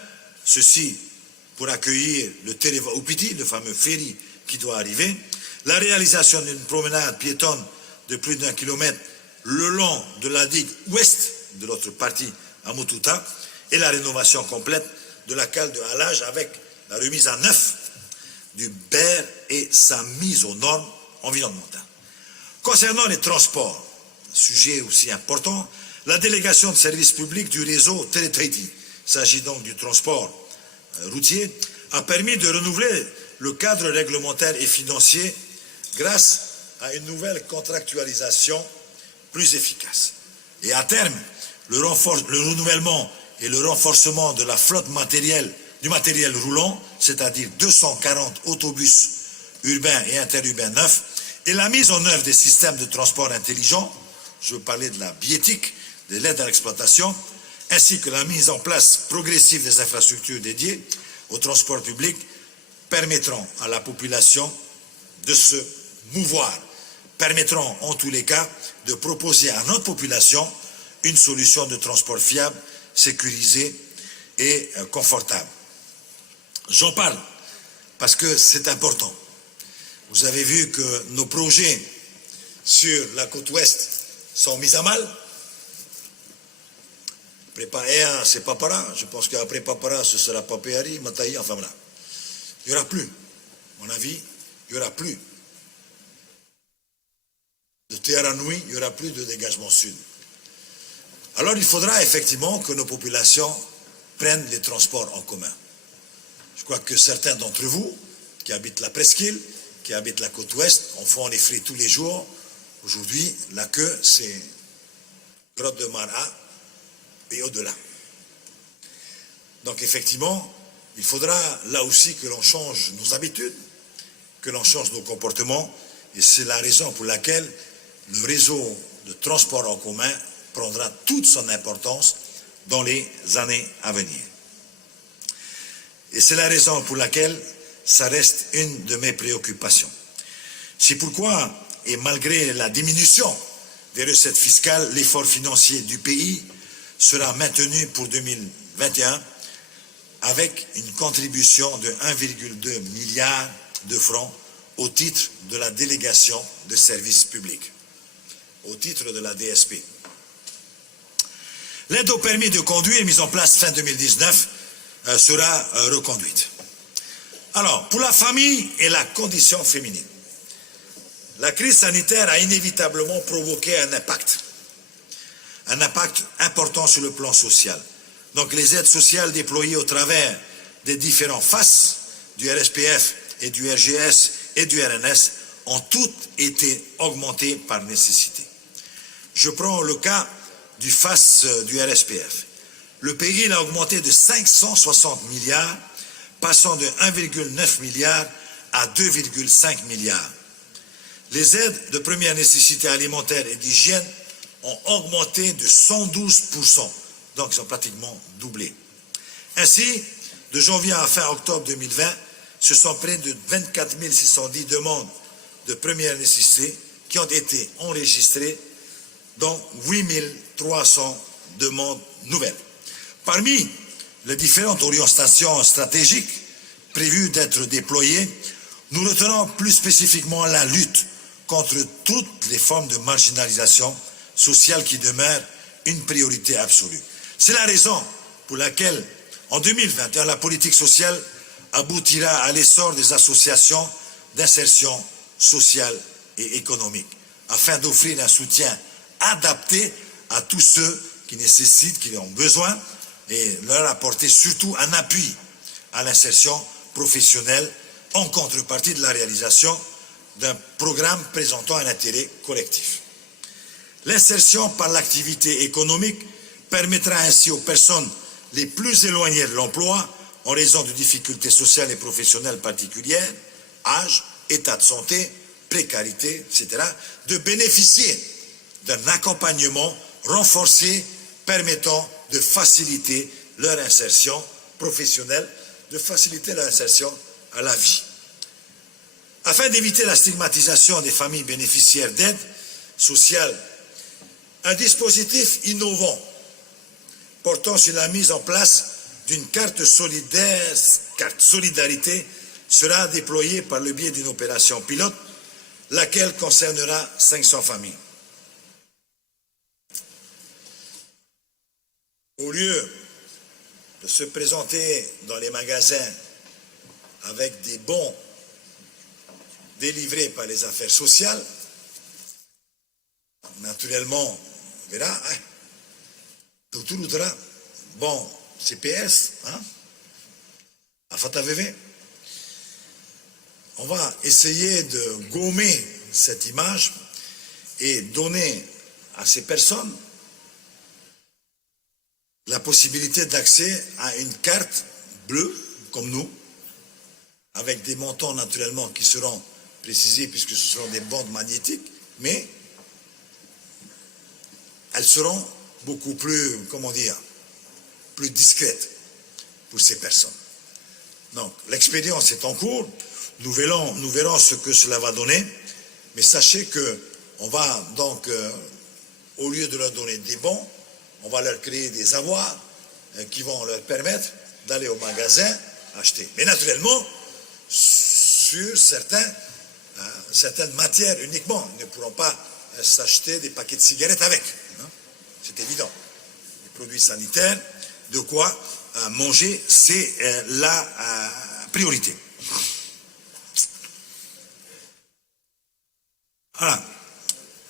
ceci pour accueillir le Tereva Upiti, le fameux ferry qui doit arriver, la réalisation d'une promenade piétonne de plus d'1 kilomètre le long de la digue ouest de l'autre partie à Mututa et la rénovation complète de la cale de halage avec la remise à neuf du BER et sa mise aux normes environnementales. Concernant les transports, un sujet aussi important, la délégation de services publics du réseau Télétraiti, il s'agit donc du transport routier, a permis de renouveler le cadre réglementaire et financier grâce à une nouvelle contractualisation plus efficace. Et à terme, le renouvellement et le renforcement de la flotte du matériel roulant, c'est-à-dire 240 autobus urbains et interurbains neufs, et la mise en œuvre des systèmes de transport intelligents, je veux parler de la biétique, de l'aide à l'exploitation, ainsi que la mise en place progressive des infrastructures dédiées au transport public, permettront à la population de se mouvoir, permettront en tous les cas de proposer à notre population une solution de transport fiable, sécurisée et confortable. J'en parle parce que c'est important. Vous avez vu que nos projets sur la côte ouest sont mis à mal. Après c'est Papara. Je pense qu'après Papara, ce sera Papeari, Mataï, enfin voilà. Il n'y aura plus, à mon avis, il n'y aura plus de Te Aranui, il n'y aura plus de dégagement sud. Alors il faudra effectivement que nos populations prennent les transports en commun. Je crois que certains d'entre vous, qui habitent la presqu'île, qui habitent la côte ouest, en font les frais tous les jours. Aujourd'hui, la queue, c'est Grotte de Marat et au-delà. Donc effectivement, il faudra là aussi que l'on change nos habitudes, que l'on change nos comportements, et c'est la raison pour laquelle le réseau de transport en commun prendra toute son importance dans les années à venir. Et c'est la raison pour laquelle ça reste une de mes préoccupations. C'est pourquoi, et malgré la diminution des recettes fiscales, l'effort financier du pays sera maintenu pour 2021 avec une contribution de 1,2 milliard de francs au titre de la délégation de services publics, au titre de la DSP. L'aide au permis de conduire mise en place fin 2019 sera reconduite. Alors, pour la famille et la condition féminine, la crise sanitaire a inévitablement provoqué un impact important sur le plan social. Donc les aides sociales déployées au travers des différents FAS, du RSPF et du RGS et du RNS, ont toutes été augmentées par nécessité. Je prends le cas du FAS du RSPF. Le pays l'a augmenté de 560 milliards, passant de 1,9 milliard à 2,5 milliards. Les aides de première nécessité alimentaire et d'hygiène ont augmenté de 112%, donc ils ont pratiquement doublé. Ainsi, de janvier à fin octobre 2020, ce sont près de 24 610 demandes de première nécessité qui ont été enregistrées, dont 8 300 demandes nouvelles. Parmi les différentes orientations stratégiques prévues d'être déployées, nous retenons plus spécifiquement la lutte contre toutes les formes de marginalisation sociale qui demeurent une priorité absolue. C'est la raison pour laquelle, en 2021, la politique sociale aboutira à l'essor des associations d'insertion sociale et économique, afin d'offrir un soutien adapté à tous ceux qui nécessitent, qui ont besoin, et leur apporter surtout un appui à l'insertion professionnelle en contrepartie de la réalisation d'un programme présentant un intérêt collectif. L'insertion par l'activité économique permettra ainsi aux personnes les plus éloignées de l'emploi en raison de difficultés sociales et professionnelles particulières, âge, état de santé, précarité, etc., de bénéficier d'un accompagnement renforcé permettant de faciliter leur insertion professionnelle, de faciliter leur insertion à la vie. Afin d'éviter la stigmatisation des familles bénéficiaires d'aide sociale, un dispositif innovant portant sur la mise en place d'une carte solidarité sera déployé par le biais d'une opération pilote, laquelle concernera 500 familles. Au lieu de se présenter dans les magasins avec des bons délivrés par les affaires sociales, naturellement, on verra, bon, CPS, à FATAVV, on va essayer de gommer cette image et donner à ces personnes la possibilité d'accès à une carte bleue, comme nous, avec des montants naturellement qui seront précisés puisque ce seront des bandes magnétiques, mais elles seront beaucoup plus, plus discrètes pour ces personnes. Donc, l'expérience est en cours, nous verrons ce que cela va donner, mais sachez que on va donc, au lieu de leur donner des bons, on va leur créer des avoirs qui vont leur permettre d'aller au magasin acheter. Mais naturellement, sur certaines matières uniquement. Ils ne pourront pas s'acheter des paquets de cigarettes avec. C'est évident. Les produits sanitaires, de quoi manger, c'est la priorité. Voilà.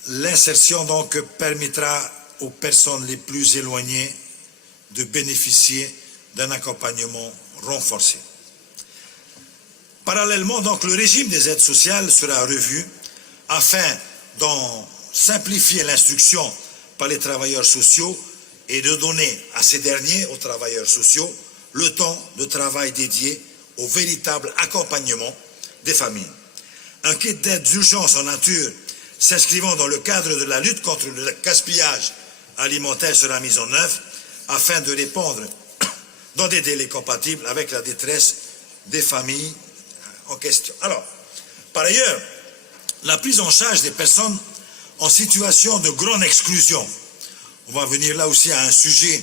L'insertion donc permettra aux personnes les plus éloignées de bénéficier d'un accompagnement renforcé. Parallèlement, donc, le régime des aides sociales sera revu afin d'en simplifier l'instruction par les travailleurs sociaux et de donner à ces derniers, aux travailleurs sociaux, le temps de travail dédié au véritable accompagnement des familles. Un kit d'aide d'urgence en nature s'inscrivant dans le cadre de la lutte contre le gaspillage alimentaire sera mis en œuvre afin de répondre dans des délais compatibles avec la détresse des familles en question. Alors, par ailleurs, la prise en charge des personnes en situation de grande exclusion, on va venir là aussi à un sujet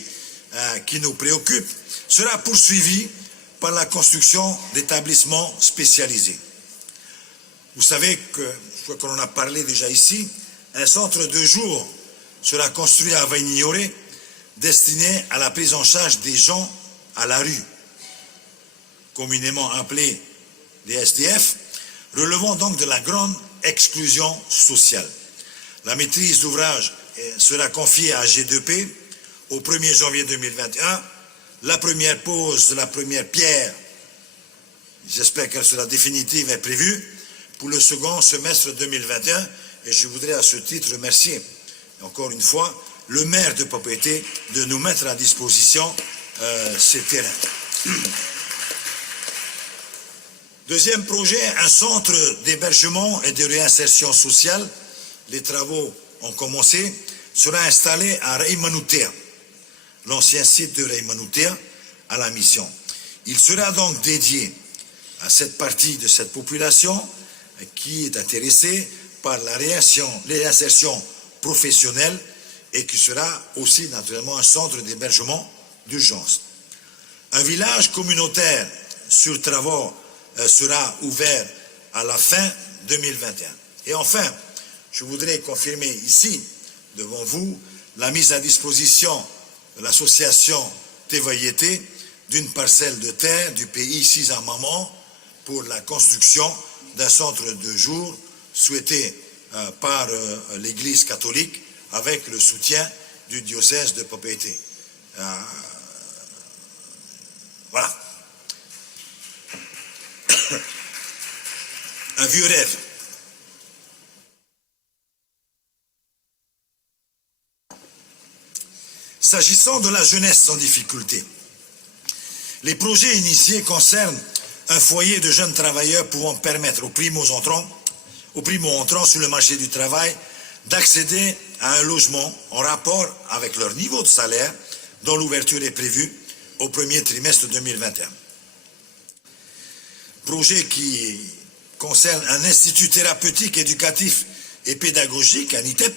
qui nous préoccupe, sera poursuivie par la construction d'établissements spécialisés. Vous savez que, je crois qu'on en a parlé déjà ici, un centre de jour sera construit à Vaignioré destiné à la prise en charge des gens à la rue, communément appelés les SDF, relevant donc de la grande exclusion sociale. La maîtrise d'ouvrage sera confiée à G2P au 1er janvier 2021. La première pose de la première pierre, j'espère qu'elle sera définitive, est prévue pour le second semestre 2021. Et je voudrais à ce titre remercier, encore une fois, le maire de Papeete de nous mettre à disposition ces terrains. Deuxième projet, un centre d'hébergement et de réinsertion sociale. Les travaux ont commencé, sera installé à Reimanutea, l'ancien site de Reimanutea, à la mission. Il sera donc dédié à cette partie de cette population qui est intéressée par la réinsertion professionnelle et qui sera aussi naturellement un centre d'hébergement d'urgence. Un village communautaire sur travaux sera ouvert à la fin 2021. Et enfin, je voudrais confirmer ici, devant vous, la mise à disposition de l'association Tevaïété d'une parcelle de terre du pays Sisamaman pour la construction d'un centre de jour souhaité par l'Église catholique avec le soutien du diocèse de Papeete. Voilà. Un vieux rêve. S'agissant de la jeunesse en difficulté, les projets initiés concernent un foyer de jeunes travailleurs pouvant permettre aux primo-entrants sur le marché du travail d'accéder à un logement en rapport avec leur niveau de salaire dont l'ouverture est prévue au premier trimestre 2021. Projet qui concerne un institut thérapeutique, éducatif et pédagogique, un ITEP,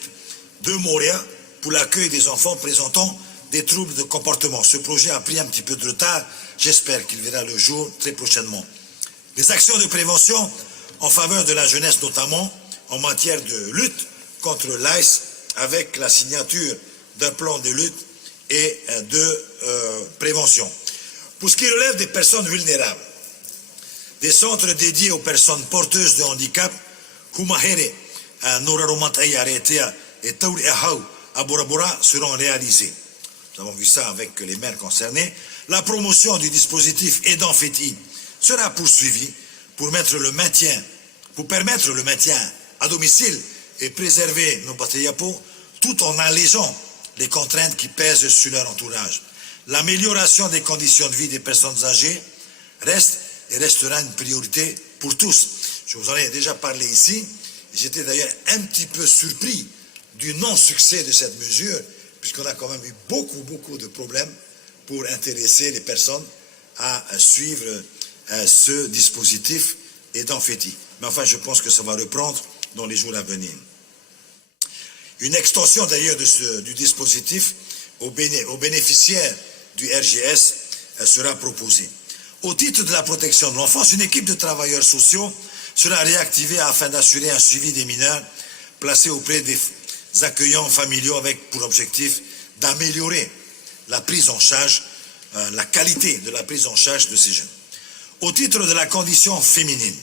de Montréal, pour l'accueil des enfants présentant des troubles de comportement. Ce projet a pris un petit peu de retard, j'espère qu'il verra le jour très prochainement. Les actions de prévention en faveur de la jeunesse, notamment en matière de lutte contre l'AIS, avec la signature d'un plan de lutte et de prévention. Pour ce qui relève des personnes vulnérables, des centres dédiés aux personnes porteuses de handicap, Humahere, Noraromatai Aretea et Tauri Ahau à Bora Bora seront réalisés. Nous avons vu ça avec les maires concernés. La promotion du dispositif Aidant Feti sera poursuivie pour permettre le maintien à domicile et préserver nos Batayapo tout en allégeant les contraintes qui pèsent sur leur entourage. L'amélioration des conditions de vie des personnes âgées reste et restera une priorité pour tous. Je vous en ai déjà parlé ici. J'étais d'ailleurs un petit peu surpris du non-succès de cette mesure, puisqu'on a quand même eu beaucoup de problèmes pour intéresser les personnes à suivre ce dispositif Aidant Feti. Mais enfin, je pense que ça va reprendre dans les jours à venir. Une extension d'ailleurs du dispositif aux bénéficiaires du RGS sera proposée. Au titre de la protection de l'enfance, une équipe de travailleurs sociaux sera réactivée afin d'assurer un suivi des mineurs placés auprès des accueillants familiaux avec pour objectif d'améliorer la prise en charge, la qualité de la prise en charge de ces jeunes. Au titre de la condition féminine,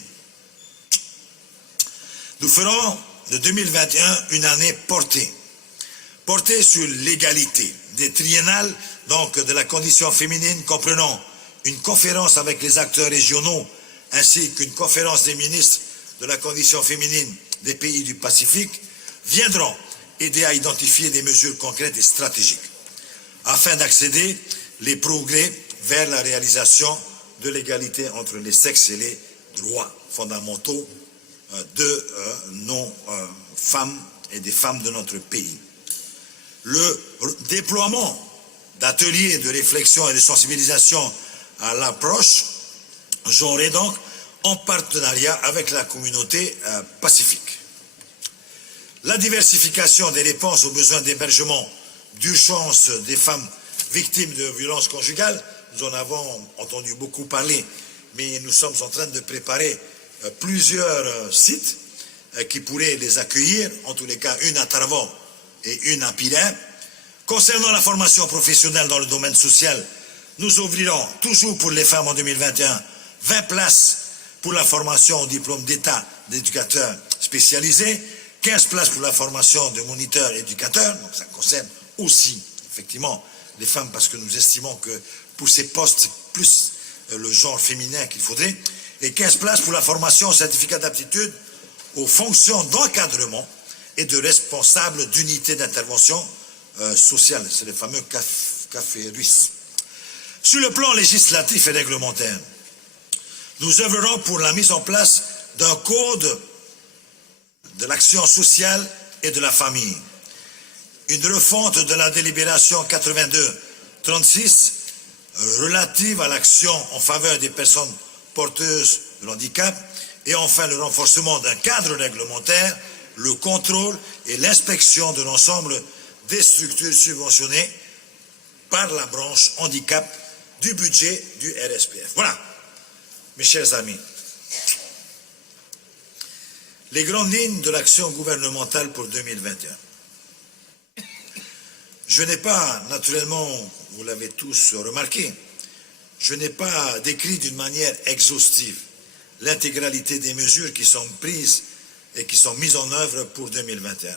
nous ferons de 2021 une année portée portait sur l'égalité des triennales, donc de la condition féminine, comprenant une conférence avec les acteurs régionaux ainsi qu'une conférence des ministres de la condition féminine des pays du Pacifique, viendront aider à identifier des mesures concrètes et stratégiques afin d'accéder les progrès vers la réalisation de l'égalité entre les sexes et les droits fondamentaux de nos femmes et des femmes de notre pays. Le déploiement d'ateliers de réflexion et de sensibilisation à l'approche genrée donc en partenariat avec la communauté pacifique. La diversification des réponses aux besoins d'hébergement d'urgence des femmes victimes de violences conjugales, nous en avons entendu beaucoup parler, mais nous sommes en train de préparer plusieurs sites qui pourraient les accueillir, en tous les cas une à Taravon et une à Pirin. Concernant la formation professionnelle dans le domaine social, nous ouvrirons toujours pour les femmes en 2021 20 places pour la formation au diplôme d'État d'éducateur spécialisé, 15 places pour la formation de moniteur éducateur, donc ça concerne aussi effectivement les femmes parce que nous estimons que pour ces postes c'est plus le genre féminin qu'il faudrait, et 15 places pour la formation au certificat d'aptitude aux fonctions d'encadrement et de responsable d'unité d'intervention sociale, c'est le fameux café ruisse. Sur le plan législatif et réglementaire, nous œuvrerons pour la mise en place d'un code de l'action sociale et de la famille, une refonte de la délibération 82-36 relative à l'action en faveur des personnes porteuses de handicap, et enfin le renforcement d'un cadre réglementaire, le contrôle et l'inspection de l'ensemble des structures subventionnées par la branche handicap du budget du RSPF. Voilà, mes chers amis, les grandes lignes de l'action gouvernementale pour 2021. Je n'ai pas, naturellement, vous l'avez tous remarqué, je n'ai pas décrit d'une manière exhaustive l'intégralité des mesures qui sont prises et qui sont mises en œuvre pour 2021,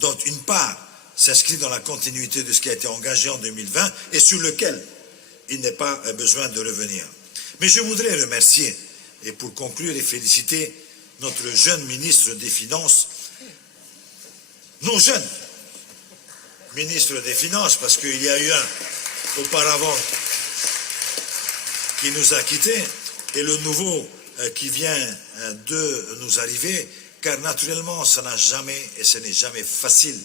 dont une part s'inscrit dans la continuité de ce qui a été engagé en 2020 et sur lequel il n'est pas besoin de revenir. Mais je voudrais remercier, et pour conclure et féliciter notre jeune ministre des Finances, nos jeunes ministres des Finances, parce qu'il y a eu un auparavant qui nous a quittés, et le nouveau qui vient de nous arriver, car naturellement, ça n'a jamais, et ce n'est jamais facile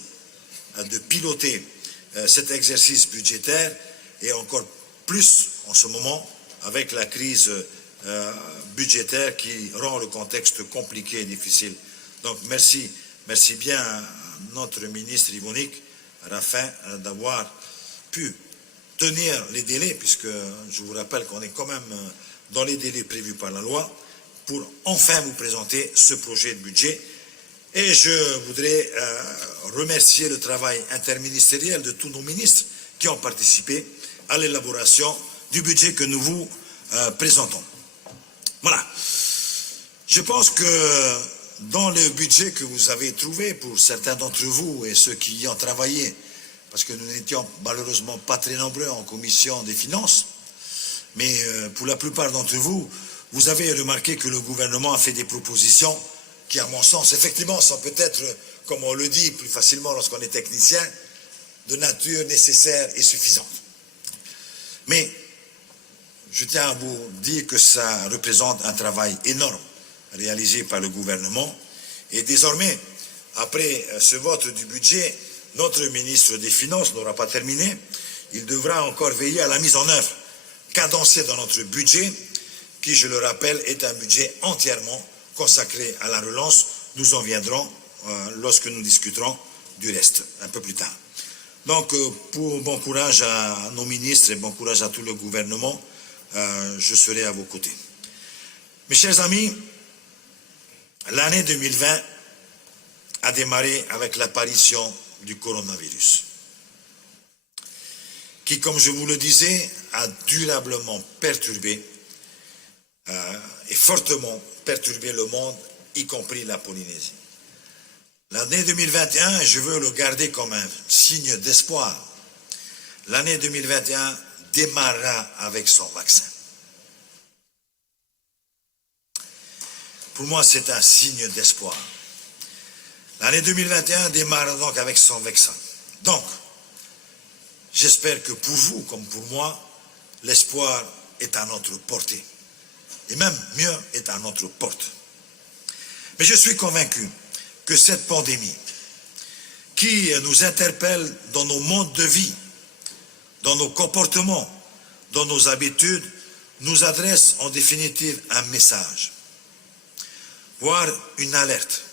de piloter cet exercice budgétaire, et encore plus en ce moment, avec la crise budgétaire qui rend le contexte compliqué et difficile. Donc merci bien à notre ministre Yvonique Raffin d'avoir pu tenir les délais, puisque je vous rappelle qu'on est quand même dans les délais prévus par la loi, pour enfin vous présenter ce projet de budget. Et je voudrais remercier le travail interministériel de tous nos ministres qui ont participé à l'élaboration du budget que nous vous présentons. Voilà. Je pense que dans le budget que vous avez trouvé, pour certains d'entre vous et ceux qui y ont travaillé, parce que nous n'étions malheureusement pas très nombreux en commission des finances, mais pour la plupart d'entre vous, vous avez remarqué que le gouvernement a fait des propositions qui, à mon sens, effectivement, sont peut-être, comme on le dit plus facilement lorsqu'on est technicien, de nature nécessaire et suffisante. Mais je tiens à vous dire que ça représente un travail énorme réalisé par le gouvernement. Et désormais, après ce vote du budget, notre ministre des Finances n'aura pas terminé. Il devra encore veiller à la mise en œuvre cadencée dans notre budget, qui, je le rappelle, est un budget entièrement consacré à la relance. Nous en viendrons lorsque nous discuterons du reste, un peu plus tard. Donc, pour bon courage à nos ministres et bon courage à tout le gouvernement, je serai à vos côtés. Mes chers amis, l'année 2020 a démarré avec l'apparition du coronavirus, qui, comme je vous le disais, a durablement perturbé et fortement perturbé le monde, y compris la Polynésie. L'année 2021, je veux le garder comme un signe d'espoir. L'année 2021 démarrera avec son vaccin. Pour moi, c'est un signe d'espoir. L'année 2021 démarre donc avec son vaccin. Donc, j'espère que pour vous, comme pour moi, l'espoir est à notre portée. Et même mieux, est à notre porte. Mais je suis convaincu que cette pandémie, qui nous interpelle dans nos modes de vie, dans nos comportements, dans nos habitudes, nous adresse en définitive un message, voire une alerte,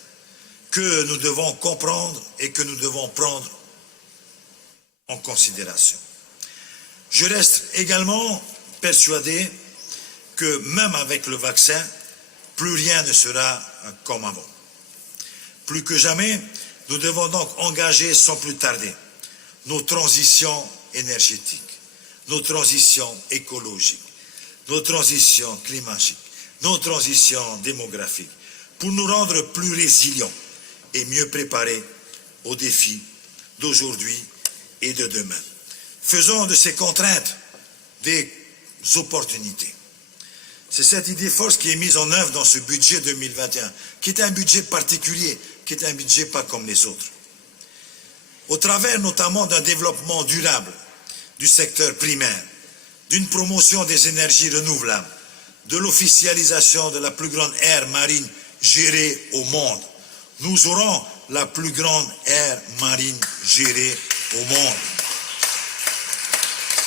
que nous devons comprendre et que nous devons prendre en considération. Je reste également persuadé que même avec le vaccin, plus rien ne sera comme avant. Plus que jamais, nous devons donc engager sans plus tarder nos transitions énergétiques, nos transitions écologiques, nos transitions climatiques, nos transitions démographiques, pour nous rendre plus résilients et mieux préparés aux défis d'aujourd'hui et de demain. Faisons de ces contraintes des opportunités. C'est cette idée force qui est mise en œuvre dans ce budget 2021, qui est un budget particulier, qui est un budget pas comme les autres. Au travers notamment d'un développement durable du secteur primaire, d'une promotion des énergies renouvelables, de l'officialisation de la plus grande aire marine gérée au monde. Nous aurons la plus grande aire marine gérée au monde.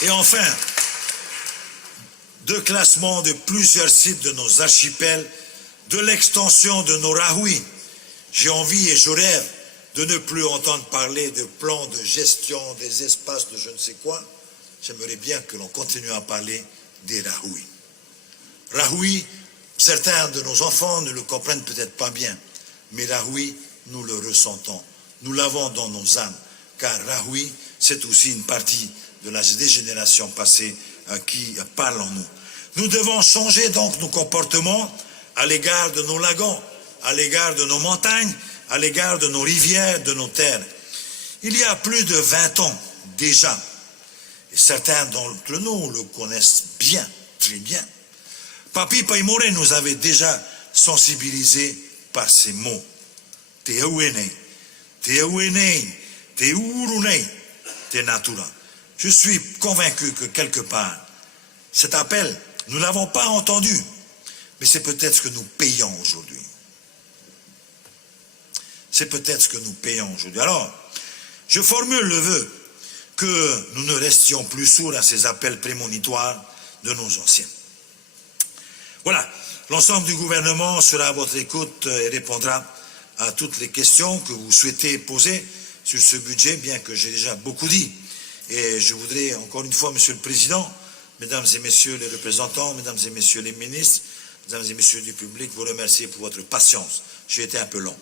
Et enfin, de classement de plusieurs sites de nos archipels, de l'extension de nos Rahui. J'ai envie et je rêve de ne plus entendre parler de plans de gestion des espaces de je ne sais quoi. J'aimerais bien que l'on continue à parler des Rahui. Rahui, certains de nos enfants ne le comprennent peut-être pas bien, mais Rahui, nous le ressentons. Nous l'avons dans nos âmes, car Rahui, c'est aussi une partie des générations passées qui parlent en nous. Nous devons changer donc nos comportements à l'égard de nos lagons, à l'égard de nos montagnes, à l'égard de nos rivières, de nos terres. Il y a plus de 20 ans déjà, et certains d'entre nous le connaissent bien, très bien, Papi Paimore nous avait déjà sensibilisés par ces mots. Te auenei, te auenei, te urunei, te natura. Je suis convaincu que quelque part, cet appel, nous ne l'avons pas entendu, mais c'est peut-être ce que nous payons aujourd'hui. C'est peut-être ce que nous payons aujourd'hui. Alors, je formule le vœu que nous ne restions plus sourds à ces appels prémonitoires de nos anciens. Voilà, l'ensemble du gouvernement sera à votre écoute et répondra à toutes les questions que vous souhaitez poser sur ce budget, bien que j'ai déjà beaucoup dit. Et je voudrais encore une fois, Monsieur le Président, Mesdames et Messieurs les représentants, Mesdames et Messieurs les ministres, Mesdames et Messieurs du public, vous remercier pour votre patience. J'ai été un peu long.